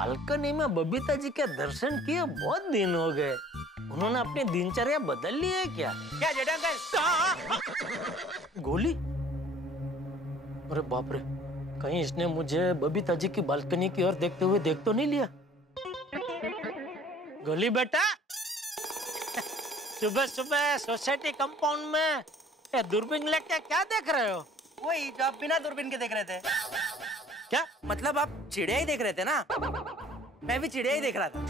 Balcony में बबीता जी के दर्शन किए बहुत दिन हो गए। उन्होंने अपनी दिनचर्या बदल ली है क्या? क्या जेठा गोली? अरे बाप रे, कहीं इसने मुझे बबीता जी की बालकनी की ओर देखते हुए देख तो नहीं लिया? गोली बेटा, सुबह सुबह सोसाइटी कंपाउंड में दूरबीन लेके क्या देख रहे हो? वही जो आप बिना दूरबीन के देख रहे थे। क्या मतलब आप चिड़िया ही देख रहे थे ना? मैं भी चिड़िया ही देख रहा था।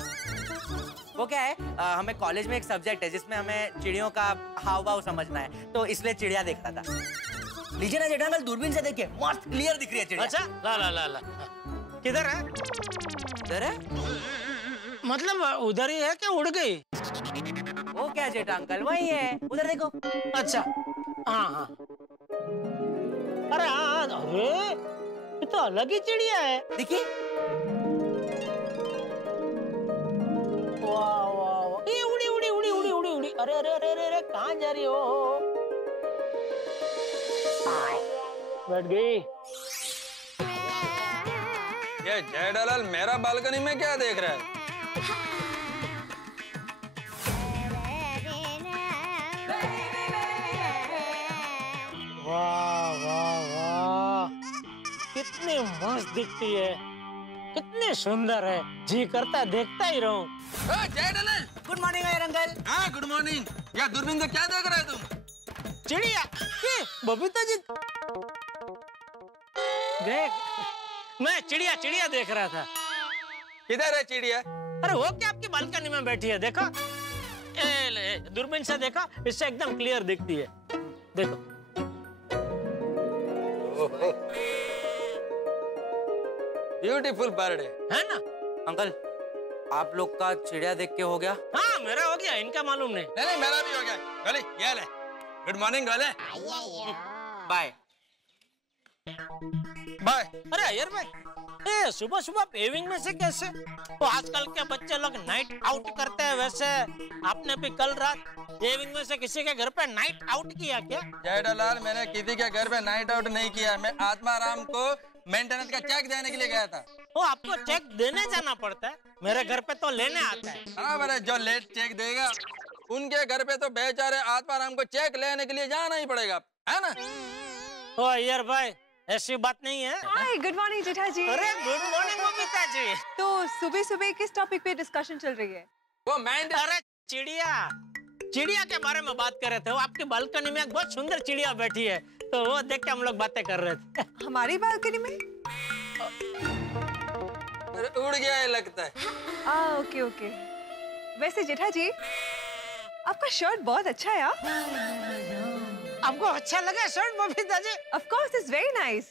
वो क्या है, हमें कॉलेज में एक सब्जेक्ट है जिसमें हमें चिड़ियों का हाव भाव समझना है, तो इसलिए चिड़िया देख रहा था। लीजिए ना जेठालाल, दूरबीन से देखिए, मस्त क्लियर दिख रही है चिड़िया। अच्छा, ला ला ला ला। किधर है? उधर है? मतलब उधर ही है कि उड़ गई? वो क्या जेठा अंकल, वही है, उधर देखो। अच्छा, हाँ हाँ। अरे हाँ, अरे ये तो अलग ही चिड़िया है। देखिए। वाह वाह वाह, ये उड़ी उड़ी उड़ी उड़ी उड़ी उड़ी। अरे अरे अरे अरे अरे, कहाँ जा रही हो? बैठ गई। ये जेठालाल मेरा बालकनी में क्या देख रहा है? वाह वाह वाह, कितनी मस्त दिखती है, कितनी सुंदर है, जी करता देखता ही रहूं। जेठालाल, गुड मॉर्निंग यार अंकल। हाँ गुड मॉर्निंग। या दूरबीन से क्या देख रहे हो तुम? चिड़िया? ये बबीता जी देख, मैं चिड़िया चिड़िया देख रहा था। किधर है चिड़िया? अरे वो क्या आपकी बालकनी में बैठी है, देखो। ले, दूरबीन से देखो, इससे एकदम क्लियर दिखती है, देखो। ब्यूटीफुल बर्ड है ना? अंकल, आप लोग का चिड़िया देख के हो गया? हाँ मेरा हो गया, इनका मालूम नहीं। नहीं मेरा भी हो गया। गोली ये ले। गुड मॉर्निंग गोले। Bye bye. अरे अय्यर भाई, ए सुबह सुबह पेविंग में से कैसे? वो आजकल के बच्चे लोग नाइट आउट करते हैं, वैसे आपने भी कल रात पेविंग में से किसी के घर पे नाइट आउट किया क्या? जेठालाल, मैंने किसी के घर पे नाइट आउट नहीं किया। मैं आत्माराम को मेंटेनेंस का चेक देने के लिए गया था। वो आपको चेक देने जाना पड़ता है, मेरे घर पे तो लेने आता है। हाँ, जो लेट चेक देगा उनके घर पे तो बेचारे आत्माराम को चेक लेने के लिए जाना ही पड़ेगा, है ना? ओ अय्यर भाई, ऐसी बात नहीं है। हाय, गुड मॉर्निंग जेठा जी। अरे गुड मॉर्निंग बबीता जी। तो सुबह सुबह किस टॉपिक पे डिस्कशन चल रही है? वो अरे चिड़िया, चिड़िया के बारे में बात कर रहे थे। वो आपकी बालकनी में एक बहुत सुंदर चिड़िया बैठी है, तो वो देख के हम लोग बातें कर रहे थे। हमारी बालकनी में? उड़ गया है लगता है। Okay okay. वैसे जेठा जी, आपका शर्ट बहुत अच्छा है यार। आपको अच्छा लगा shirt Babita ji? Of course, it's very nice.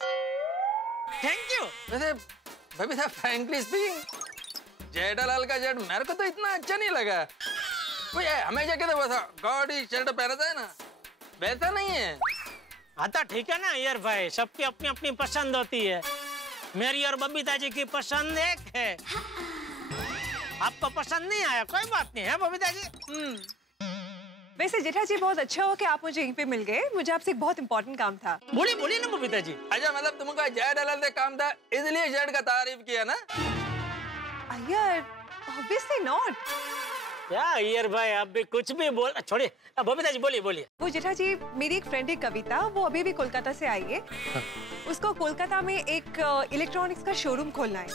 Thank you. वैसे बबीता, फ्रैंकली स्पीकिंग, जेठालाल का शर्ट मेरे को तो इतना अच्छा नहीं लगा। वो ये हमेशा कहते वैसा गॉडी शर्ट पहनता है ना, वैसा नहीं है। आता ठीक है ना अय्यर भाई, सबकी अपनी अपनी पसंद होती है। मेरी और बबीता जी की पसंद एक है। आपको पसंद नहीं आया, कोई बात नहीं है बबीता जी। वैसे जेठा जी, बहुत अच्छा हो कि आप मुझे यहीं पे मिल गए। मुझे आपसे एक बहुत इंपॉर्टेंट काम था। बोलिए बोलिए ना बबीता जी। अच्छा, मतलब तुमको जेठालाल से काम था इसलिए शर्ट का तारीफ किया ना? Iyer, obviously not. क्या अय्यर भाई, आप भी कुछ भी बोल, छोड़िए। बबीता जी बोलिए बोलिए। वो जेठा जी, मेरी एक फ्रेंड है कविता, वो अभी भी कोलकाता से आई है। उसको कोलकाता में एक इलेक्ट्रॉनिक्स का शोरूम खोलना है,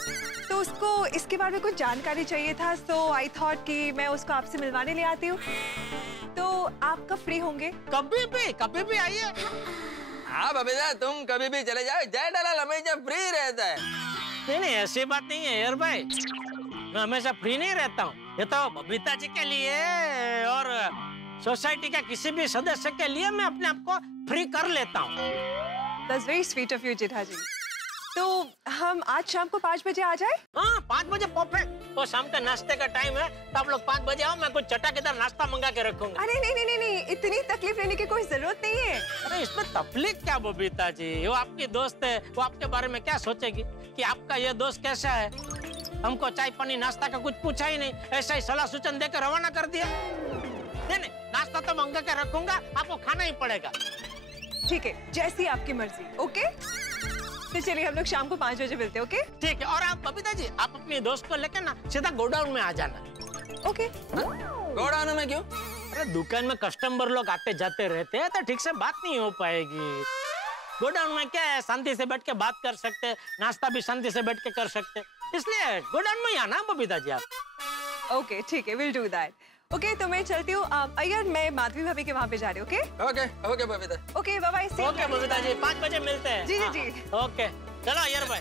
तो उसको इसके बारे में कुछ जानकारी चाहिए था। सो आई थॉट कि मैं उसको आपसे मिलवाने ले आती हूँ। तो आप कब फ्री होंगे? कभी भी आइए। हाँ बबीता, तुम कभी भी चले जाओ, जेठालाल हमेशा फ्री रहता है। नहीं ऐसी बात नहीं है यार भाई, मैं हमेशा फ्री नहीं रहता हूँ। ये तो बबीता जी के लिए और सोसाइटी के किसी भी सदस्य के लिए मैं अपने आप को फ्री कर लेता हूँ। That's very sweet of you जेठा जी। तो हम आज शाम को 5 बजे आ जाए? हाँ 5 बजे परफेक्ट। तो शाम का नाश्ते का टाइम है, तो आप लोग 5 बजे आओ, मैं कुछ चटाकेदार नाश्ता मंगा के रखूंगा। अरे नहीं, इतनी तकलीफ लेने की कोई जरूरत नहीं है। अरे इसमें तकलीफ क्या बबीता जी, वो आपकी दोस्त है, वो आपके बारे में क्या सोचेगी कि आपका ये दोस्त कैसा है। हमको चाय पानी नाश्ता का कुछ पूछा ही नहीं, ऐसा ही सलाह सूचन देकर रवाना कर दिया। नहीं, नाश्ता तो मंगा के रखूंगा, आपको खाना ही पड़ेगा। ठीक है, जैसी आपकी मर्जी। ओके तो चलिए हम लोग शाम को 5 बजे मिलते हैं, ओके? ठीक है। और आप बबीता जी, आप अपने दोस्त को लेकर ना सीधा गोडाउन में आ जाना। ओके। गोडाउन में क्यों? अरे दुकान में कस्टमर लोग आते जाते रहते हैं तो ठीक से बात नहीं हो पाएगी। गोडाउन में क्या है, शांति से बैठ के बात कर सकते, नाश्ता भी शांति से बैठ के कर सकते, इसलिए गोडाउन में ही आना बबीता जी आप। ओके ठीक है, विल डू दैट। ओके तो मैं चलती हूँ। अय्यर, मैं माधवी भाभी के वहाँ पे जा रही हूँ। Okay okay okay Babita. Okay, bye bye. Okay Babita ji, 5 बजे मिलते हैं। जी जी हाँ, जी। ओके चलो अय्यर भाई।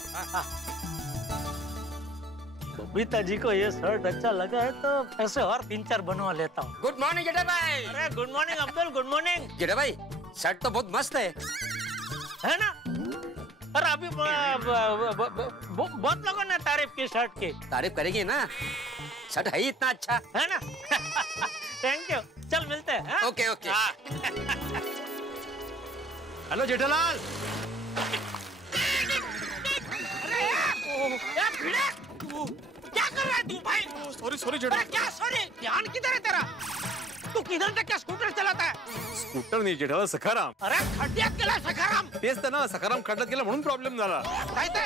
बबीता जी को ये शर्ट अच्छा लगा है तो ऐसे और 3-4 बनवा लेता हूँ। गुड मॉर्निंग जेठा भाई। अरे good morning Abdul, good morning. Jetha भाई शर्ट तो बहुत मस्त है ना? अरे अभी बहुत लोगों ने तारीफ की शर्ट की। तारीफ करेंगे ना, शर्ट है ही इतना अच्छा है ना? थैंक यू, चल मिलते हैं। Okay okay. हेलो जेठालाल। क्या कर रहा है तू भाई? सॉरी सॉरी जेठा। क्या सॉरी? ध्यान किधर है तेरा? तू किधर तक क्या स्कूटर चलाता है? स्कूटर नाही जेठालाल, सखाराम. अरे खड्ड्यात गेला सखाराम. तेच तर ना, सखाराम खड्ड्यात गेला म्हणून प्रॉब्लेम झाला. काय ते?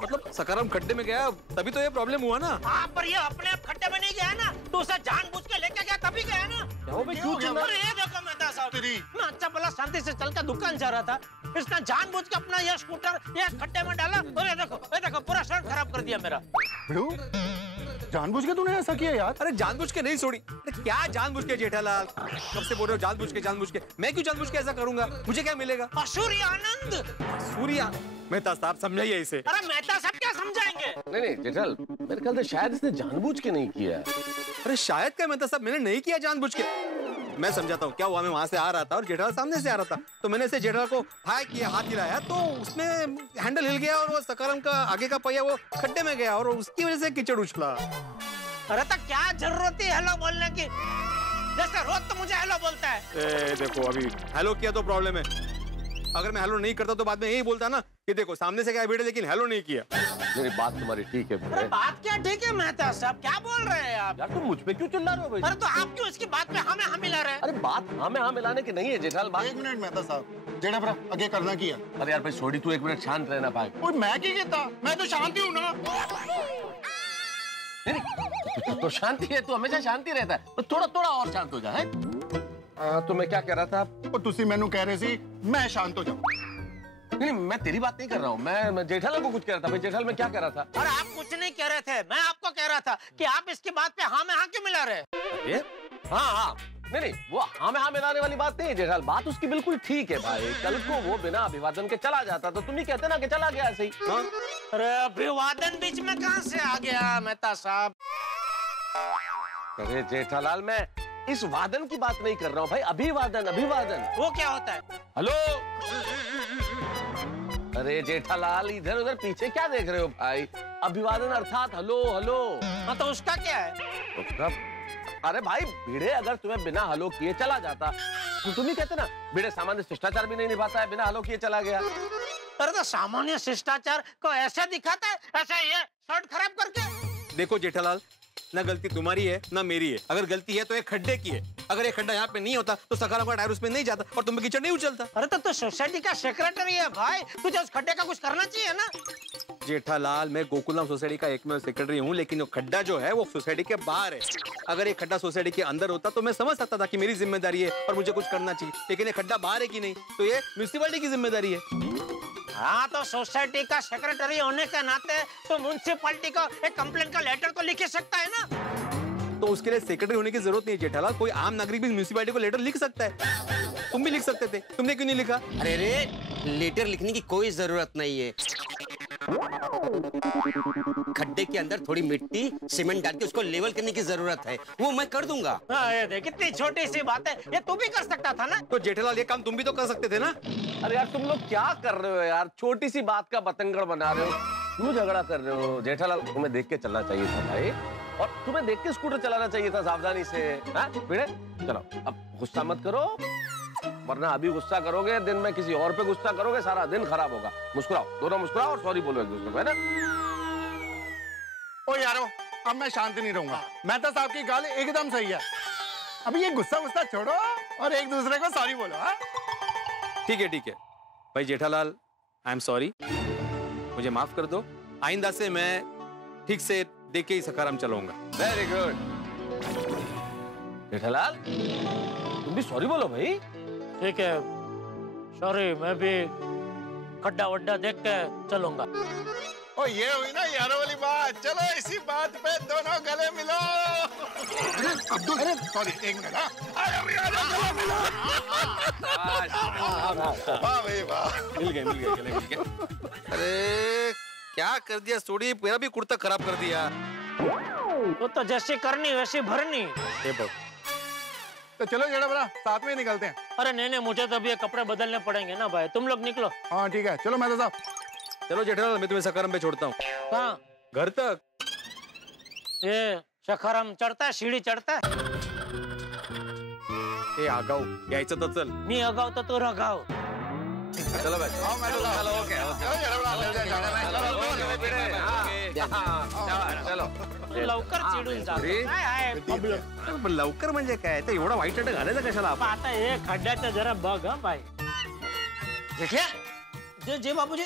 मतलब सखाराम खड्डे में गया तभी तो ये प्रॉब्लम हुआ ना. हाँ पर ये अपने आप खड्डे में नहीं गया ना, तो उसे जानबूझ के लेके गया तभी गया ना। क्यों चिल्ला? अरे ये देखो मेहता साहब, मैं अच्छा भला शांति से चल के दुकान जा रहा था, इसने जानबूझ के अपना ये स्कूटर ये खड्डे में डाला और ये देखो पूरा शर्ट खराब कर दिया मेरा। जानबूझ के तूने ऐसा किया यार? अरे जानबूझ के नहीं छोड़ी. अरे क्या जानबूझ के जेठालाल, कब से बोल रहे हो जानबूझ के. मैं क्यों जानबूझ के ऐसा करूंगा? मुझे क्या मिलेगा? असूरी आनंद। सूर्या मेहता साहब समझाइए इसे. अरे मेहता साहब क्या समझाएंगे? नहीं जेठल, मेरे ख्याल से शायद इसने जानबूझ के नहीं किया है। अरे शायद क्या मेहता साहब, मैंने नहीं किया जानबूझ के. मैं समझाता हूँ क्या हुआ. मैं वहां से आ रहा था और जेठालाल सामने से आ रहा था, तो मैंने ऐसे जेठालाल को हाय किया, हाथ हिलाया, तो उसमें हैंडल हिल गया और वो सकारम का आगे का पहिया वो खड्डे में गया और उसकी वजह से कीचड़ उछला. अरे तो क्या जरूरत है हेलो बोलने की? जैसे रोज तो मुझे हेलो बोलता है। ए, देखो अभी हेलो किया तो प्रॉब्लम है. अगर मैं हेलो नहीं करता तो बाद में यही बोलता ना कि देखो सामने से क्या भिड़े लेकिन हेलो नहीं किया. मेरी बात तुम्हारी ठीक है अरे बात क्या ठीक है मेहता साहब, क्या बोल रहे हैं आप? यार तुम मुझ पे क्यों चिल्ला रहे हो भाई? अरे तो आप क्यों इसकी बात पे हमें हम मिला रहे हैं? अरे बात हमें हाँ मिलाने की नहीं है जेठाल. बात 1 मिनट मेहता साहब, जेड़ा भरा आगे करना किया. अरे यार भाई छोड़ी, तू 1 मिनट शांत रहना भाई. ओए मैं की कहता, मैं तो शांति हूं ना. नहीं, तो शांति है, तू हमेशा शांति रहता है, तो थोड़ा और शांत हो जा. है तो मैं क्या कह रहा था? और तुसी मैनू कह रहे सी मैं शांत हो जाऊं. नहीं मैं तेरी बात नहीं कर रहा हूँ, मैं जेठालाल को कुछ कह रहा था. भाई जेठालाल मैं क्या कह रहा था? अरे आप कुछ नहीं कह रहे थे, मैं आपको कह रहा था कि आप इसकी बात पे हाँ में हाँ क्यों मिला रहे? अरे हाँ नहीं वो हाँ में हाँ मिलाने वाली बात नहीं है जेठाल. बात उसकी बिल्कुल ठीक है भाई. कल को वो बिना अभिवादन के चला जाता तो तुम ही कहते ना कि चला गया ऐसे ही. अरे अभिवादन बीच में कहाँ से आ गया मेहता साहब? अरे जेठालाल मैं इस वादन की बात नहीं कर रहा हूँ भाई. अभिवादन. वो क्या होता है? हेलो. अरे जेठालाल इधर उधर पीछे क्या देख रहे हो भाई? अभिवादन अर्थात हेलो. हाँ तो उसका क्या है? उसका अरे भाई भिड़े अगर तुम्हें बिना हेलो किए चला जाता तो तुम ही कहते ना भिड़े सामान्य शिष्टाचार भी नहीं निभाता है, बिना हेलो किए चला गया. अरे तो सामान्य शिष्टाचार को ऐसे दिखाता है, ऐसे ये शर्ट खराब करके? देखो जेठालाल, ना गलती तुम्हारी है ना मेरी है. अगर गलती है तो एक खड्डे की है. अगर ये खड्डा यहाँ पे नहीं होता तो सखाराम का टायर उसमें नहीं जाता और तुम पे कीचड़ नहीं उछलता. अरे तो सोसाइटी का सेक्रेटरी है भाई, तुझे उस खड्डे का कुछ करना चाहिए ना. जेठालाल मैं गोकुलम सोसाइटी का एकमेव सेक्रेटरी हूँ, लेकिन वो खड्डा जो है वो सोसाइटी के बाहर है. अगर ये खड्डा सोसाइटी के अंदर होता तो मैं समझ सकता था कि मेरी जिम्मेदारी है और मुझे कुछ करना चाहिए, लेकिन ये खड्डा बाहर है कि नहीं तो ये म्यूनिसिपैलिटी की जिम्मेदारी है. हाँ तो सोसाइटी का सेक्रेटरी होने के नाते तो म्यूनिसिपैलिटी को एक कंप्लेंट का लेटर तो लिख सकता है ना. तो उसके लिए सेक्रेटरी होने की जरूरत नहीं है जेठालाल. कोई आम नागरिक भी म्यूनिसिपैलिटी को लेटर लिख सकता है. तुम भी लिख सकते थे, तुमने क्यों नहीं लिखा? अरे लेटर लिखने की कोई जरूरत नहीं है. खड्डे के अंदर थोड़ी मिट्टी सीमेंट डाल के उसको लेवल करने की जरूरत है, वो मैं कर दूंगा. हाँ ये देख कितनी छोटी सी बात है, ये तू भी कर सकता था ना. तो जेठालाल ये काम तुम भी तो कर सकते थे ना. अरे यार तुम लोग क्या कर रहे हो यार? छोटी सी बात का बतंगड़ बना रहे हो, क्यों झगड़ा कर रहे हो? जेठालाल तुम्हें देख के चलना चाहिए था भाई, और तुम्हें देख के स्कूटर चलाना चाहिए था सावधानी से. भिड़े चलो अब गुस्सा मत करो, वरना अभी गुस्सा करोगे दिन में किसी और पे गुस्सा करोगे, सारा दिन खराब होगा. मुस्कुराओ, दोनों मुस्कुराओ और सॉरी बोलो एक दूसरे को, है ना? ओ यारो, अब मैं शांत नहीं रहूंगा. मेहता साहब की गाल एकदम सही है. अभी ये गुस्सा छोड़ो और एक दूसरे को सॉरी बोलो. हाँ ठीक है भाई जेठालाल, आई एम सॉरी. मुझे माफ कर दो। आइंदा से मैं ठीक से देख के ही सकाराम चलाऊंगा। Very good. जेठालाल, तुम भी सॉरी बोलो भाई। ठीक है, सॉरी, मैं भी खड्डा वड्डा देख के चलूंगा। ओ ये हुई ना यारों वाली बात। चलो इसी बात पे दोनों गले मिलो। अरे अब्दुल, अरे सॉरी, एक मिनट। अरे भैया चलो मिलो। वाह भाई वाह, मिल गए गले मिल गए। अरे क्या कर दिया सोडी, मेरा भी कुर्ता खराब कर दिया। वो तो जैसी करनी वैसी भरनी। तो चलो जेठा भला, साथ में ही निकलते हैं। अरे नहीं, मुझे तो अभी ये कपड़े बदलने पड़ेंगे ना भाई। तुम लोग निकलो। हाँ ठीक है, चलो मेहता साहब। चलो जेठालाल, मैं तुम्हें सकाराम पे छोड़ता हूँ। कहाँ? घर तक। ये सखाराम चढ़ता है, सीढ़ी चढ़ता है। ए आगाऊ, यायचं तर चल। मी अगाव तो तू रगाव। चलो भाई। हाँ मेहता साहब, चलो ओके चलो जेठा भला, ले जाए चलो। लवकर चिडून जा। पण लवकर म्हणजे काय, तर एवढा वाईट शर्ट घालायचा कशाला आपण? आता हे खड्ड्याचं जरा बघ हा भाई। देखिए जे जे बाबूजी,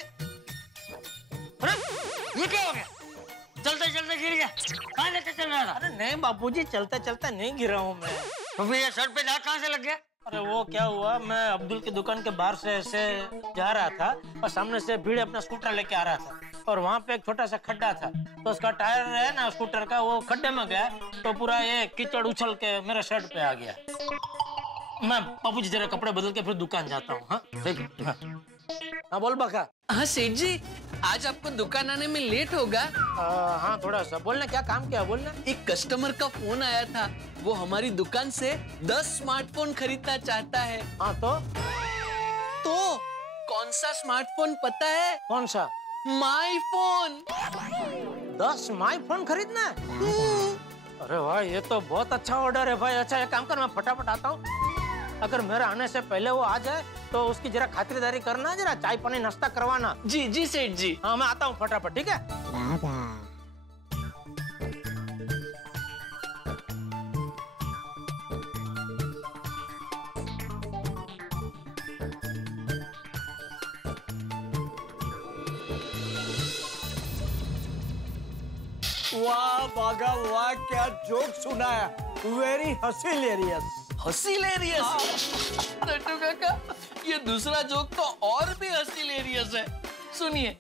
अरे ये क्या हो गया? चलते चलते गिर गया। कहाँ लेके चल रहा था? अरे नहीं बाबूजी, चलते चलते नहीं गिरा हूँ मैं। तो फिर ये सर पे दाग कहाँ से लग गया? अरे वो क्या हुआ, मैं अब्दुल की दुकान के बाहर से ऐसे जा रहा था और सामने से भीड़ अपना स्कूटर लेके आ रहा था और वहाँ पे एक छोटा सा खड्डा था, तो उसका टायर है ना स्कूटर का, वो खड्डे में गया तो पूरा ये कीचड़ उछल के मेरे शर्ट पे आ गया। मैं बाबूजी जरा कपड़े बदल के फिर दुकान जाता हूँ। हाँ ठीक है। हाँ बोल बका। हाँ सेठ जी, आज आपको दुकान आने में लेट होगा। हाँ थोड़ा सा बोलना, क्या काम किया बोलना। एक कस्टमर का फोन आया था, वो हमारी दुकान से 10 स्मार्टफोन खरीदना चाहता है। हाँ तो कौन सा स्मार्टफोन पता है? कौन सा? My phone. 10 माई फोन खरीदना है? अरे भाई ये तो बहुत अच्छा ऑर्डर है भाई। अच्छा एक काम कर, मैं फटाफट आता हूँ। अगर मेरा आने से पहले वो आ जाए तो उसकी जरा खातिरदारी करना, जरा चाय पानी नाश्ता करवाना। जी जी सेठ जी। हाँ मैं आता हूँ फटाफट, ठीक है। वाह बागा वाह, क्या जोक सुनाया। वेरी हसीलेरियस। हसीलेरियस। नट्टू काका, ये दूसरा जोक तो और भी हसीलेरियस है। सुनिए,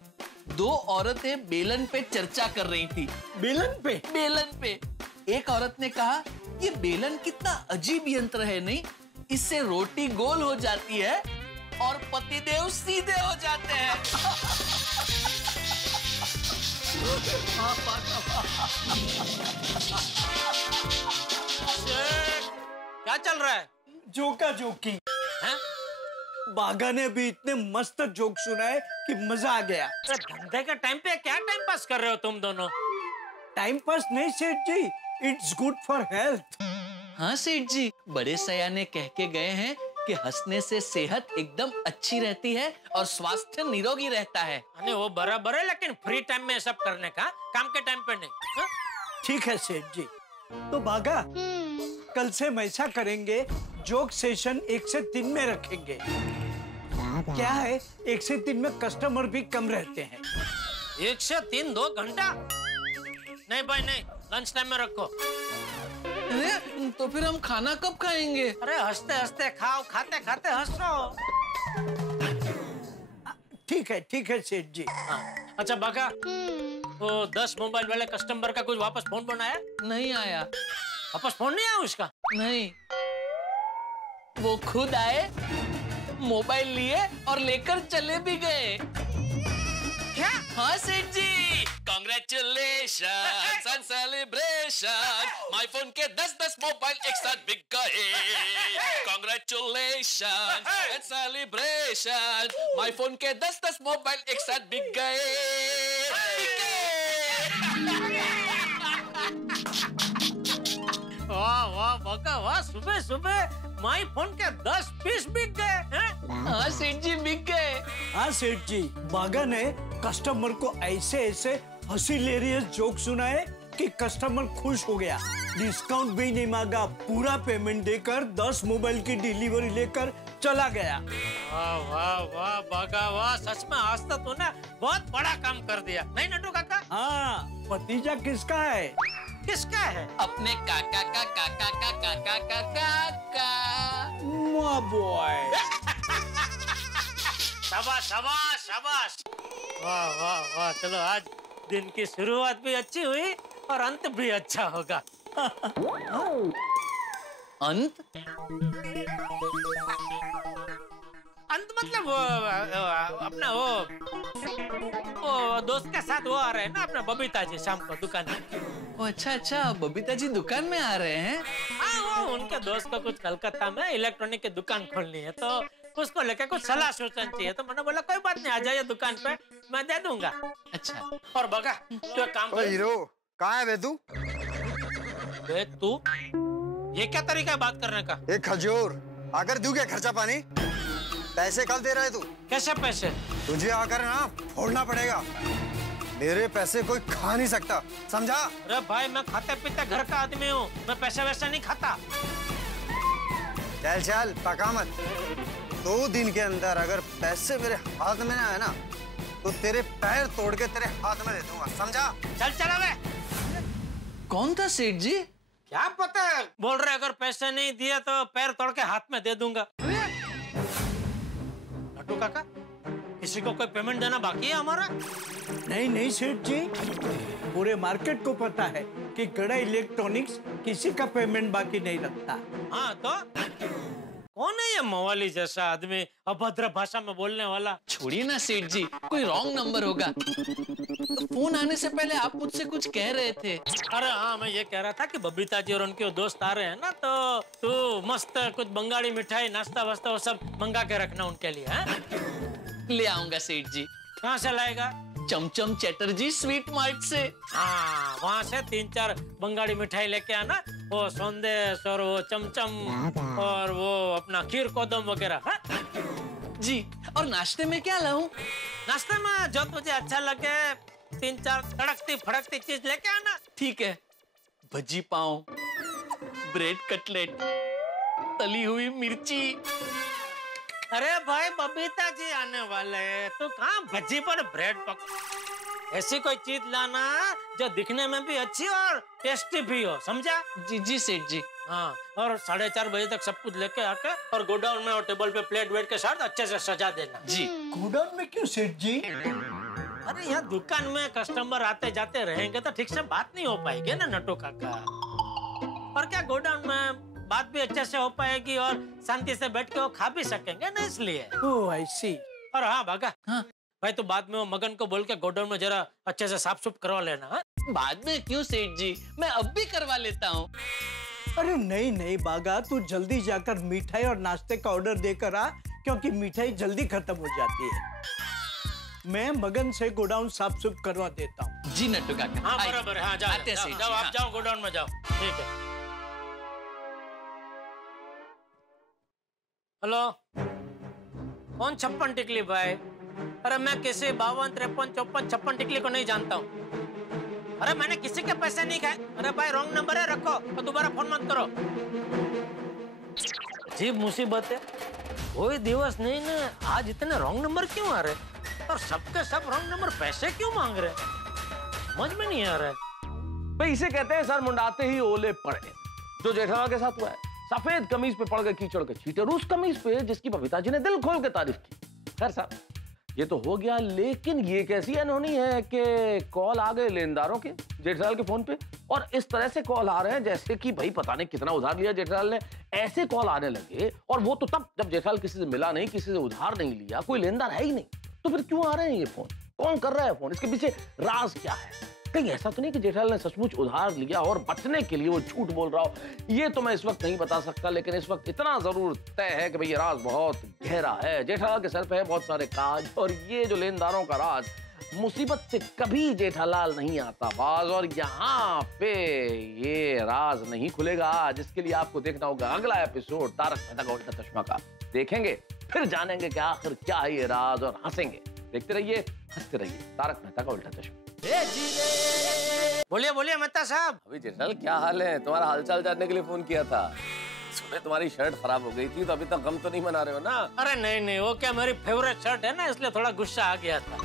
2 औरतें बेलन पे चर्चा कर रही थी। बेलन पे? बेलन पे। एक औरत ने कहा, ये बेलन कितना अजीब यंत्र है, नहीं? इससे रोटी गोल हो जाती है और पतिदेव सीधे हो जाते हैं। क्या चल रहा है? जोका जोकी हैं? बागा ने भी इतने मस्त जोक सुनाए कि मजा आ गया। धंधे के टाइम पे क्या टाइम पास कर रहे हो तुम दोनों? टाइम पास नहीं सेठ जी, इट्स गुड फॉर हेल्थ। हाँ सेठ जी, बड़े सयाने कह के गए हैं कि हंसने से सेहत एकदम अच्छी रहती है और स्वास्थ्य निरोगी रहता है। अरे वो बराबर है, लेकिन फ्री टाइम में सब करने का, काम के टाइम पे नहीं। हाँ? ठीक है सेठ जी। तो बागा, कल से हम ऐसा करेंगे, जोक सेशन 1 से 3 में रखेंगे। क्या है, 1 से 3 में कस्टमर भी कम रहते हैं। 1 से 3 2 घंटा? नहीं भाई नहीं, लंच टाइम में रखो। अरे तो फिर हम खाना कब खाएंगे? अरे हंसते हंसते खाओ, खाते खाते हंसो। ठीक है सेठ जी। हाँ। अच्छा बाका, वो 10 मोबाइल वाले कस्टमर का कुछ वापस फोन आया? नहीं आया। वापस फोन नहीं आया उसका? नहीं, वो खुद आए, मोबाइल लिए और लेकर चले भी गए। क्या? हाँ सेठ जी, congratulations and celebration, my phone के 10-10 मोबाइल एक साथ बिक गए। Congratulations and celebration, my phone के 10-10 मोबाइल एक साथ बिक गए। वाह वाह बाका वाह, सुबह सुबह माई फोन के 10 पीस बिक गए हैं? हाँ सेठ जी, बिक गए। हाँ सेठ जी, बागा ने कस्टमर को ऐसे ऐसे हसीलेरियस जोक सुनाए कि कस्टमर खुश हो गया। डिस्काउंट भी नहीं मांगा, पूरा पेमेंट देकर 10 मोबाइल की डिलीवरी लेकर चला गया। वाह वाह वाह बागा वाह, सच में आज तक तूने बहुत बड़ा काम कर दिया, नहीं नटू काका? हाँ, भतीजा किसका है? किसका है? अपने काका का काका का काका का काका। माँ बॉय। शाबाश शाबाश शाबाश, वाह वाह वाह। चलो आज दिन की शुरुआत भी अच्छी हुई और अंत भी अच्छा होगा। अंत? अंत मतलब वो अपना वो दोस्त के साथ वो आ रहे हैं ना अपना बबीता जी शाम को दुकान में। ओ अच्छा अच्छा, बबीता जी दुकान में आ रहे हैं। हाँ, वो उनके दोस्त को कुछ कलकत्ता में इलेक्ट्रॉनिक की दुकान खोलनी है, तो उसको लेकर कुछ सलाह सूचन चाहिए। तो मैंने बोला कोई बात नहीं, आ जाइए दुकान पे, मैं दे दूंगा। अच्छा। और बगा तो एक काम कर। हीरो कहाँ है बे तू? बे तू, ये क्या तरीका है बात करने का? एक खजूर आकर दूं क्या खर्चा पानी? पैसे कल दे रहा है तू? कैसे पैसे? तुझे आकर ना फोड़ना पड़ेगा, मेरे पैसे कोई खा नहीं सकता, समझा? अरे भाई मैं खाते पीते घर का आदमी हूँ, मैं पैसे वैसे नहीं खाता। चल चल पका मत, 2 दिन के अंदर अगर पैसे मेरे हाथ में ना आए ना तो तेरे पैर तोड़ के तेरे हाथ में दे दूंगा, समझा? चल चला वे। कौन था सेठ जी? क्या पता है, बोल रहे अगर पैसे नहीं दिए तो पैर तोड़ के हाथ में दे दूंगा। नटू काका, किसी को कोई पेमेंट देना बाकी है हमारा? नहीं नहीं सेठ जी, पूरे मार्केट को पता है कि गड़ा इलेक्ट्रॉनिक्स किसी का पेमेंट बाकी नहीं रखता। हाँ तो कौन है ये मवाली जैसा आदमी, अभद्र भाषा में बोलने वाला? छोड़िए ना सेठ जी, कोई रॉन्ग नंबर होगा। तो फोन आने से पहले आप मुझसे कुछ कह रहे थे। अरे हाँ, मैं ये कह रहा था कि बबीता जी और उनके दोस्त आ रहे हैं ना, तो तू मस्त कुछ बंगाली मिठाई नाश्ता वास्ता वो सब मंगा के रखना उनके लिए। है ले आऊंगा सेठ जी। कहाँ से लाएगा? चमचम चटर्जी स्वीट मार्ट से। हाँ, वहाँ से 3-4 बंगाली मिठाई लेके आना, वो संदेश और वो चमचम और वो अपना खीर कोदम वगैरह। जी, और नाश्ते में क्या लाऊं? नाश्ते में जो तुझे अच्छा लगे, 3-4 तड़कती फड़कती चीज लेके आना। ठीक है, भजी पाव, ब्रेड कटलेट, तली हुई मिर्ची। अरे भाई बबीता जी आने वाले हैं, तो कहाँ भजी पर ब्रेड पक, ऐसी कोई चीज लाना जो दिखने में भी अच्छी और टेस्टी भी हो, समझा? जी जी सेठ जी। हाँ, और 4:30 बजे तक सब कुछ लेके आके और गोडाउन में और टेबल पे प्लेट वेट के साथ अच्छे से सजा देना। जी। गोडाउन में क्यों सेठ जी? अरे यहाँ दुकान में कस्टमर आते जाते रहेंगे तो ठीक से बात नहीं हो पाएगी ना नटू काका। और क्या गोडाउन में बात भी अच्छे से हो पाएगी और शांति से बैठ के वो खा भी सकेंगे ना, इसलिए। ओह आई सी। और हाँ भागा, हाँ भाई तो बाद में वो मगन को बोल के गोडाउन में जरा अच्छे से साफ सुफ करवा लेना। हाँ? बाद में क्यों सेठ जी, मैं अब भी करवा लेता हूँ। अरे नहीं नहीं बागा, तू जल्दी जाकर मिठाई और नाश्ते का ऑर्डर देकर आ, क्योंकि मिठाई जल्दी खत्म हो जाती है। मैं मगन से गोडाउन साफ सुफ करवा देता हूँ। जी नट्टू काका। हाँ बराबर, हाँ जाओ आते हैं जाओ, सेठ जाओ, जी, आप हाँ। जाओ गोडाउन में जाओ, ठीक है। हेलो, कौन 56 टिकली भाई? अरे मैं किसी 52, 53, 54, 56 टिकली को नहीं जानता हूँ। अरे मैंने किसी के पैसे नहीं खाए। अरे भाई रॉन्ग नंबर है, रखो और दोबारा फोन मत करो। अजीब मुसीबत है, कोई दिवस नहीं ना, आज इतने रॉन्ग नंबर क्यों आ रहे और सबके सब रॉन्ग नंबर पैसे क्यों मांग रहे, समझ में नहीं आ रहा है। भाई इसे कहते हैं सर मुंडाते ही ओले पड़े, जो जेठालाल के साथ हुआ है। सफेद कमीज पे पड़ गए कीचड़ के छींटे, और उस कमीज पे जिसकी बबीता जी ने दिल खोल के तारीफ की। खैर साहब ये तो हो गया, लेकिन ये कैसी अनहोनी है कि कॉल आ गए लेनदारों के जेठालाल के फोन पे, और इस तरह से कॉल आ रहे हैं जैसे कि भाई पता नहीं कितना उधार लिया जेठालाल ने। ऐसे कॉल आने लगे, और वो तो तब जब जेठालाल किसी से मिला नहीं, किसी से उधार नहीं लिया, कोई लेनदार है ही नहीं, तो फिर क्यों आ रहे हैं ये फोन? कौन कर रहा है फोन? इसके पीछे राज क्या है? कहीं ऐसा तो नहीं कि जेठालाल ने सचमुच उधार लिया और बचने के लिए वो झूठ बोल रहा हो? ये तो मैं इस वक्त नहीं बता सकता, लेकिन इस वक्त इतना जरूर तय है कि भाई ये राज बहुत गहरा है। जेठालाल के सर पे है बहुत सारे काज, और ये जो लेनदारों का राज, मुसीबत से कभी जेठालाल नहीं आता बाज, और यहाँ पे ये राज नहीं खुलेगा, जिसके लिए आपको देखना होगा अगला एपिसोड तारक मेहता का उल्टा चश्मा का। देखेंगे फिर जानेंगे कि आखिर क्या है ये राज, और हंसेंगे। देखते रहिए, हंसते रहिए, तारक मेहता का उल्टा चश्मा। बोलिए बोलिए मेहता साहब। अभी जेठालाल क्या हाल है? तुम्हारा हालचाल जानने के लिए फोन किया था। सुबह तुम्हारी शर्ट खराब हो गई थी तो अभी तक गम तो नहीं मना रहे हो ना? अरे नहीं नहीं, वो क्या मेरी फेवरेट शर्ट है ना, इसलिए थोड़ा गुस्सा आ गया था।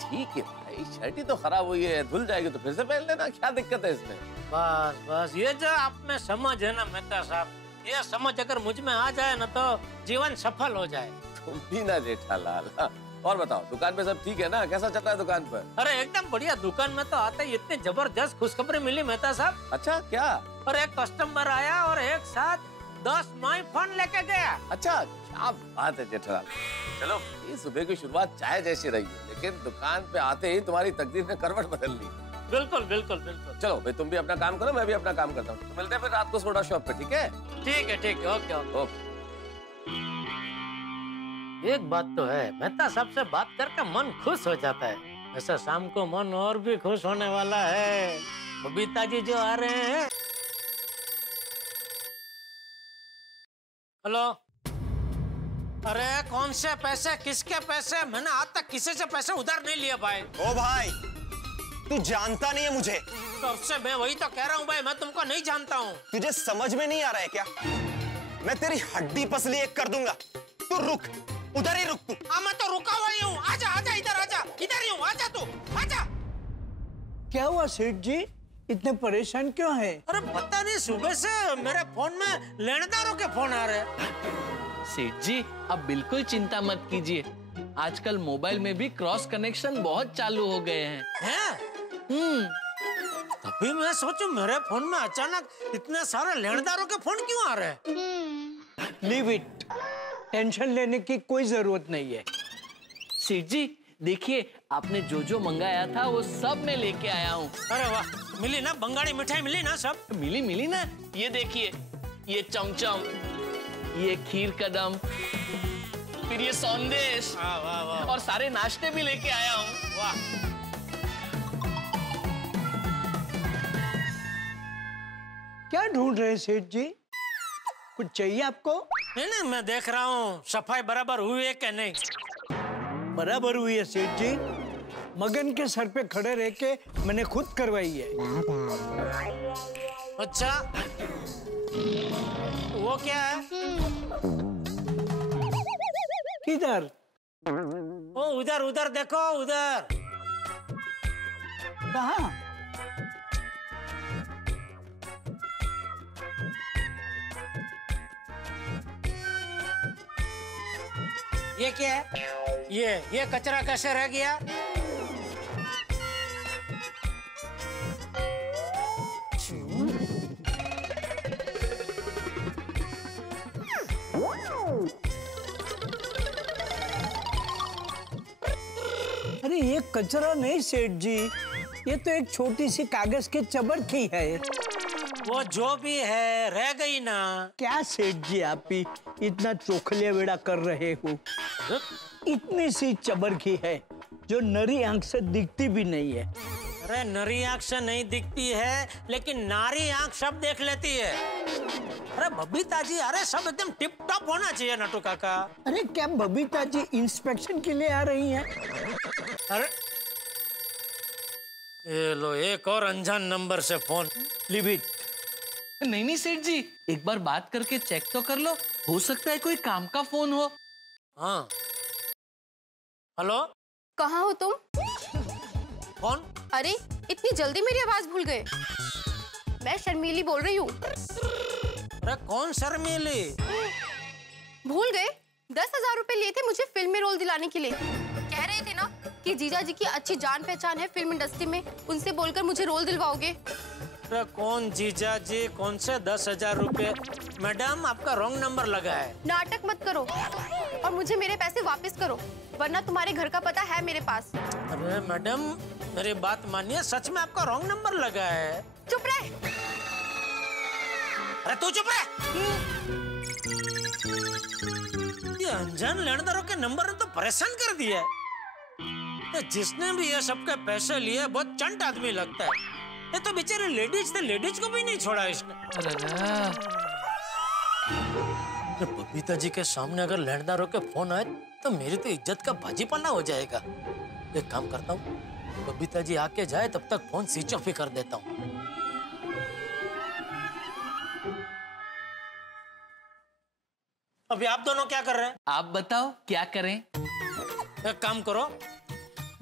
ठीक है भाई, शर्ट ही तो खराब हुई है, धुल जाएगी तो फिर से पहन लेना, क्या दिक्कत है इसमें? बस बस, ये जो आप में समझ है ना मेहता साहब, ये समझ अगर मुझ में आ जाए ना तो जीवन सफल हो जाए। तुम भी ना जेठालाल। और बताओ, दुकान पे सब ठीक है ना? कैसा चल रहा है दुकान पर? अरे एकदम बढ़िया। दुकान में तो आते ही इतनी जबरदस्त खुशखबरी मिली मेहता साहब। अच्छा, क्या? और एक कस्टमर आया और एक साथ 10 नए फोन लेके गया। अच्छा, क्या बात है जेठालाल। चलो, ये सुबह की शुरुआत चाय जैसी रही है, लेकिन दुकान पे आते ही तुम्हारी तकदीर ने करवट बदल ली। बिल्कुल बिल्कुल बिल्कुल। चलो भाई, तुम भी अपना काम करो, मैं भी अपना काम करता हूँ। तो मिलते हैं फिर रात को सोडा शॉप पे, ठीक है? ठीक है, ओके ओके ओके। एक बात तो है, मेहता साहब से बात करके मन खुश हो जाता है। ऐसा शाम को मन और भी खुश होने वाला है। बबीता जी जो आ रहे हैं। हेलो। अरे कौन से पैसे, किसके पैसे? मैंने आज तक किसी से पैसे उधार नहीं लिए भाई। ओ भाई, तू जानता नहीं है मुझे। तब से मैं वही तो कह रहा हूँ भाई, मैं तुमको नहीं जानता हूँ। तुझे समझ में नहीं आ रहा है क्या? मैं तेरी हड्डी पसली एक कर दूंगा। तू रुक, उधर ही रुक तू। हाँ, मैं तो रुका हुआ ही हूँ। आजा आजा, इधर आजा, इधर ही हूँ, आजा तू, आजा। क्या हुआ सेठ जी, इतने परेशान क्यों हैं? अरे पता नहीं, सुबह से मेरे फोन में लेनदारों के फोन आ रहे हैं। सेठ जी, आप बिल्कुल चिंता मत कीजिए। आजकल मोबाइल में भी क्रॉस कनेक्शन बहुत चालू हो गए हैं। तभी मैं सोचूं मेरे फोन में अचानक इतने सारे लेनदारों के फोन क्यों आ रहे हैं? लीव इट, टेंशन लेने की कोई जरूरत नहीं है। सेठ जी देखिए, आपने जो जो मंगाया था वो सब मैं लेके आया हूँ। अरे वाह, मिली ना बंगाली मिठाई, मिली ना सब? मिली ना। ये देखिए, ये चमचम, ये खीर कदम, फिर ये सौंदेश, वाह वाह वाह, और सारे नाश्ते भी लेके आया हूँ। वाह। क्या ढूंढ रहे हैं सेठ जी? कुछ चाहिए आपको? नहीं, मैं देख रहा हूँ सफाई बराबर हुई है कि नहीं। बराबर हुई है सेठ जी। मगन के सर पे खड़े रह के मैंने खुद करवाई है। अच्छा, वो क्या है? किधर? ओ उधर, उधर देखो, उधर। कहाँ? ये क्या है? ये कचरा कैसे रह गया? अरे ये कचरा नहीं सेठ जी, ये तो एक छोटी सी कागज की चबरखी है। वो जो भी है, रह गई ना। क्या सेठ जी आप ही इतना चोखलिया बेड़ा कर रहे हो? इतनी सी चबरखी है जो नरी आंख से दिखती भी नहीं है। अरे नरी आंख से नहीं दिखती है, लेकिन नारी आंख सब देख लेती है। अरे बबीता जी, अरे सब एकदम टिप टॉप होना चाहिए नटू काका। अरे क्या बबीता जी इंस्पेक्शन के लिए आ रही हैं? अरे ये लो, एक और अनजान नंबर से फोन। Leave it. नहीं सेठ जी, एक बार बात करके चेक तो कर लो, हो सकता है कोई काम का फोन हो। हाँ, हेलो। कहाँ हो तुम? कौन? अरे इतनी जल्दी मेरी आवाज भूल गए? मैं शर्मीली बोल रही हूँ। अरे कौन शर्मीली? भूल गए? 10,000 रुपए लिए थे मुझे फिल्म में रोल दिलाने के लिए। कह रहे थे ना कि जीजा जी की अच्छी जान पहचान है फिल्म इंडस्ट्री में, उनसे बोलकर मुझे रोल दिलवाओगे। अरे कौन जीजा जी, कौन से 10,000 रुपए? मैडम, आपका रॉन्ग नंबर लगा है। नाटक मत करो और मुझे मेरे पैसे वापस करो, वरना तुम्हारे घर का पता है मेरे पास। अरे मैडम, मेरी बात मानिए, सच में आपका रॉन्ग नंबर लगा है। चुप रहे। अरे तू चुप रहे। ये अनजान लेनदारों के नंबर ने तो परेशान कर दिया है। जिसने भी ये सबके पैसे लिए बहुत चंट आदमी लगता है। ये तो बेचारे लेडीज थे, लेडीज को भी नहीं छोड़ा इसने। अरे बबीता जी के सामने अगर लेनदारों के फोन आए तो मेरी तो इज्जत का भाजीपाला हो जाएगा। एक काम करता हूँ, बबीता जी आके जाए तब तक फोन स्विच ऑफ ही कर देता हूँ। अभी आप दोनों क्या कर रहे हैं? आप बताओ क्या करें? एक काम करो,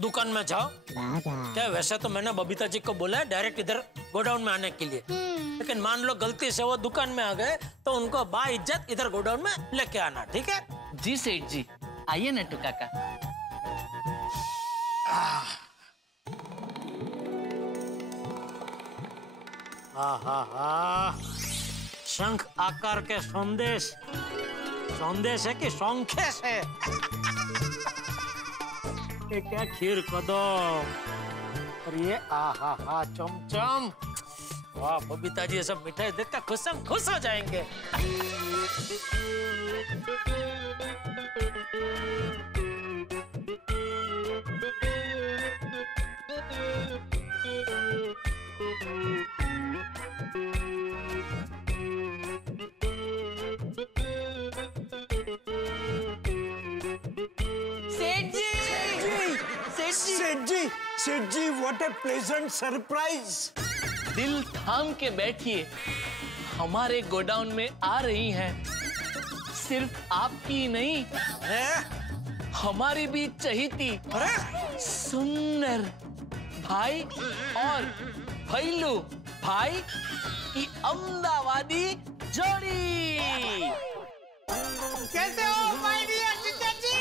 दुकान में जाओ। क्या वैसे तो मैंने बबीता जी को बोला है डायरेक्ट इधर गोडाउन में आने के लिए, लेकिन मान लो गलती से वो दुकान में आ गए तो उनको बाइज्जत इधर गोडाउन में लेके आना, ठीक है? जी सेठ जी, आइए नट्टू काका। शंख आकार के संदेश, संदेश है कि शंखेश है? ये क्या खीर कदम, और ये आहा चमचम। वाह बबीता जी, ये सब मिठाई देखकर खुश हो जाएंगे। सेठ जी, व्हाट ए प्लेजेंट सरप्राइज। दिल थाम के बैठिए, हमारे गोडाउन में आ रही हैं। सिर्फ आपकी नहीं, हमारी भी चहीती सुंदर भाई और भैलू भाई की अहमदाबादी जोड़ी। कैसे हो माय डियर जीजा जी?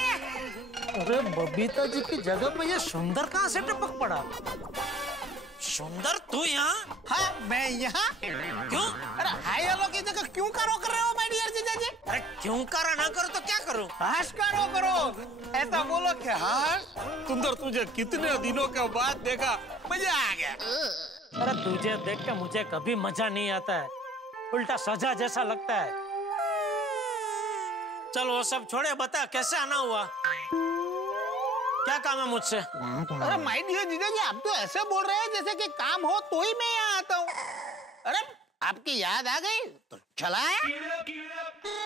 अरे बबीता जी की जगह पे ये सुंदर कहाँ से टपक पड़ा? सुंदर तू यहाँ? हाँ मैं यहाँ। क्यों? अरे हाय हेलो की जगह क्यों करो कर रहे हो माय डियर जीजा जी? अरे क्यों करा ना करो तो क्या करूं? हर्ष करो, ऐसा बोलो कि हर्ष सुंदर तुझे कितने दिनों के बाद देखा, मजा आ गया। अरे तुझे देख के मुझे कभी मजा नहीं आता है, उल्टा सजा जैसा लगता है। चल वो सब छोड़े, बता कैसे आना हुआ, क्या काम है मुझसे? अरे माय डियर जीजा जी, आप तो ऐसे बोल रहे हैं जैसे कि काम हो तो ही मैं यहाँ आता हूँ। अरे आपकी याद आ गई तो चला है।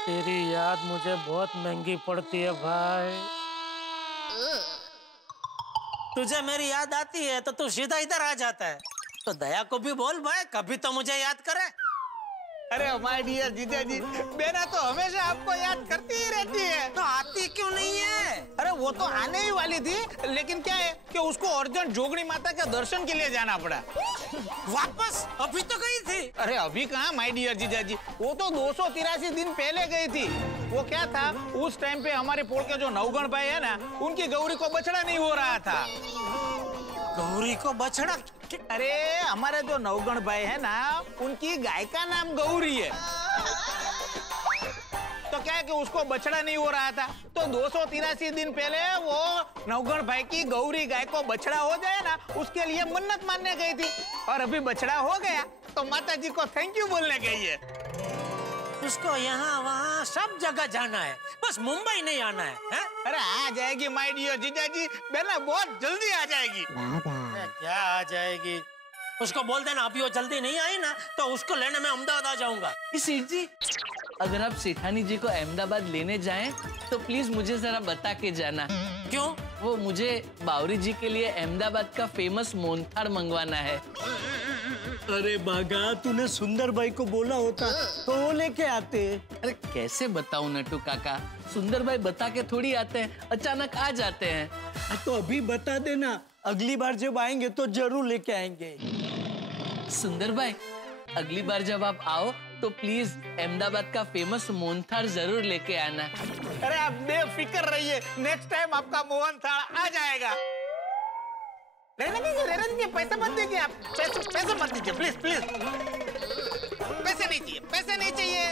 तेरी याद मुझे बहुत महंगी पड़ती है भाई। तुझे मेरी याद आती है तो तू सीधा इधर आ जाता है, तो दया को भी बोल भाई कभी तो मुझे याद करे। अरे माय डियर जीजा जी, बेना तो हमेशा आपको याद करती ही रहती है। तो आती क्यों नहीं है? अरे वो तो आने ही वाली थी, लेकिन क्या है कि उसको अर्जेंट जोगनी माता के दर्शन के लिए जाना पड़ा। वापस? अभी तो गई थी। अरे अभी कहाँ माय डियर जीजा जी, वो तो 283 दिन पहले गई थी। वो क्या था, उस टाइम पे हमारे पोल के जो नवगण भाई है ना, उनकी गौरी को बछड़ा नहीं हो रहा था। गौरी को बछड़ा? अरे हमारे जो नवगण भाई है ना, उनकी गाय का नाम गौरी है। तो क्या है कि उसको बछड़ा नहीं हो रहा था, तो 283 दिन पहले वो नवगण भाई की गौरी गाय को बछड़ा हो जाए ना, उसके लिए मन्नत मानने गई थी। और अभी बछड़ा हो गया तो माता जी को थैंक यू बोलने गई है। उसको यहाँ वहाँ सब जगह जाना है, बस मुंबई नहीं आना है? अरे आ जाएगी माय डियर जीजा जी, बेना बहुत जल्दी आ जाएगी। क्या आ जाएगी? उसको बोल देना अभी वो जल्दी नहीं आई ना तो उसको लेने में अहमदाबाद आ जाऊंगा। सेठ जी, अगर आप सेठानी जी को अहमदाबाद लेने जाएं तो प्लीज मुझे जरा बता के जाना। क्यों? वो मुझे बावरी जी के लिए अहमदाबाद का फेमस मोहनथाल मंगवाना है। अरे बागा, तूने सुंदर भाई को बोला होता तो वो लेके आते। अरे कैसे बताऊं नट्टू काका, सुंदर भाई बता के थोड़ी आते हैं, अचानक आ जाते हैं। तो अभी बता देना, अगली बार जब आएंगे तो जरूर लेके आएंगे। सुंदर भाई, अगली बार जब आप आओ तो प्लीज अहमदाबाद का फेमस मोहनथाल जरूर लेके आना। अरे आप बेफिक्र रहिए, नेक्स्ट टाइम आपका मोहनथाल आ जाएगा। रहने दीजिए, पैसे मत दीजिए आप, पैसे मत दीजिए प्लीज प्लीज। पैसे नहीं चाहिए।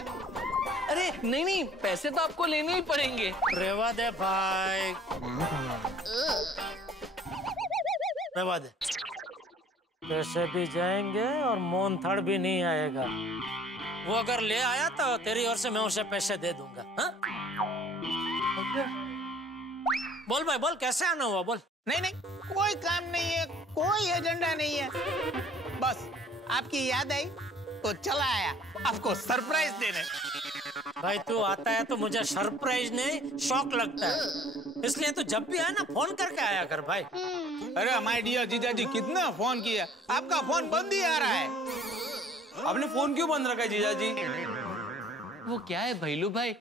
अरे नहीं, पैसे तो आपको लेने ही पड़ेंगे। रेवा दे भाई, रेवा दे। पैसे भी जाएंगे और मोहनथाल भी नहीं आएगा। वो अगर ले आया तो तेरी ओर से मैं उसे पैसे दे दूंगा। हाँ? बोल भाई बोल, कैसे आना हुआ बोल। नहीं, कोई काम नहीं है, कोई एजेंडा नहीं है, बस आपकी याद आई तो चला आया आपको सरप्राइज देने। भाई तू आता है तो मुझे सरप्राइज नहीं शौक लगता है, इसलिए तू जब भी आए ना फोन करके आया कर भाई। अरे माय डियर जीजाजी, कितना फोन किया, आपका फोन बंद ही आ रहा है। आपने फोन क्यों बंद रखा है जीजाजी? वो क्या है भैलू भाई,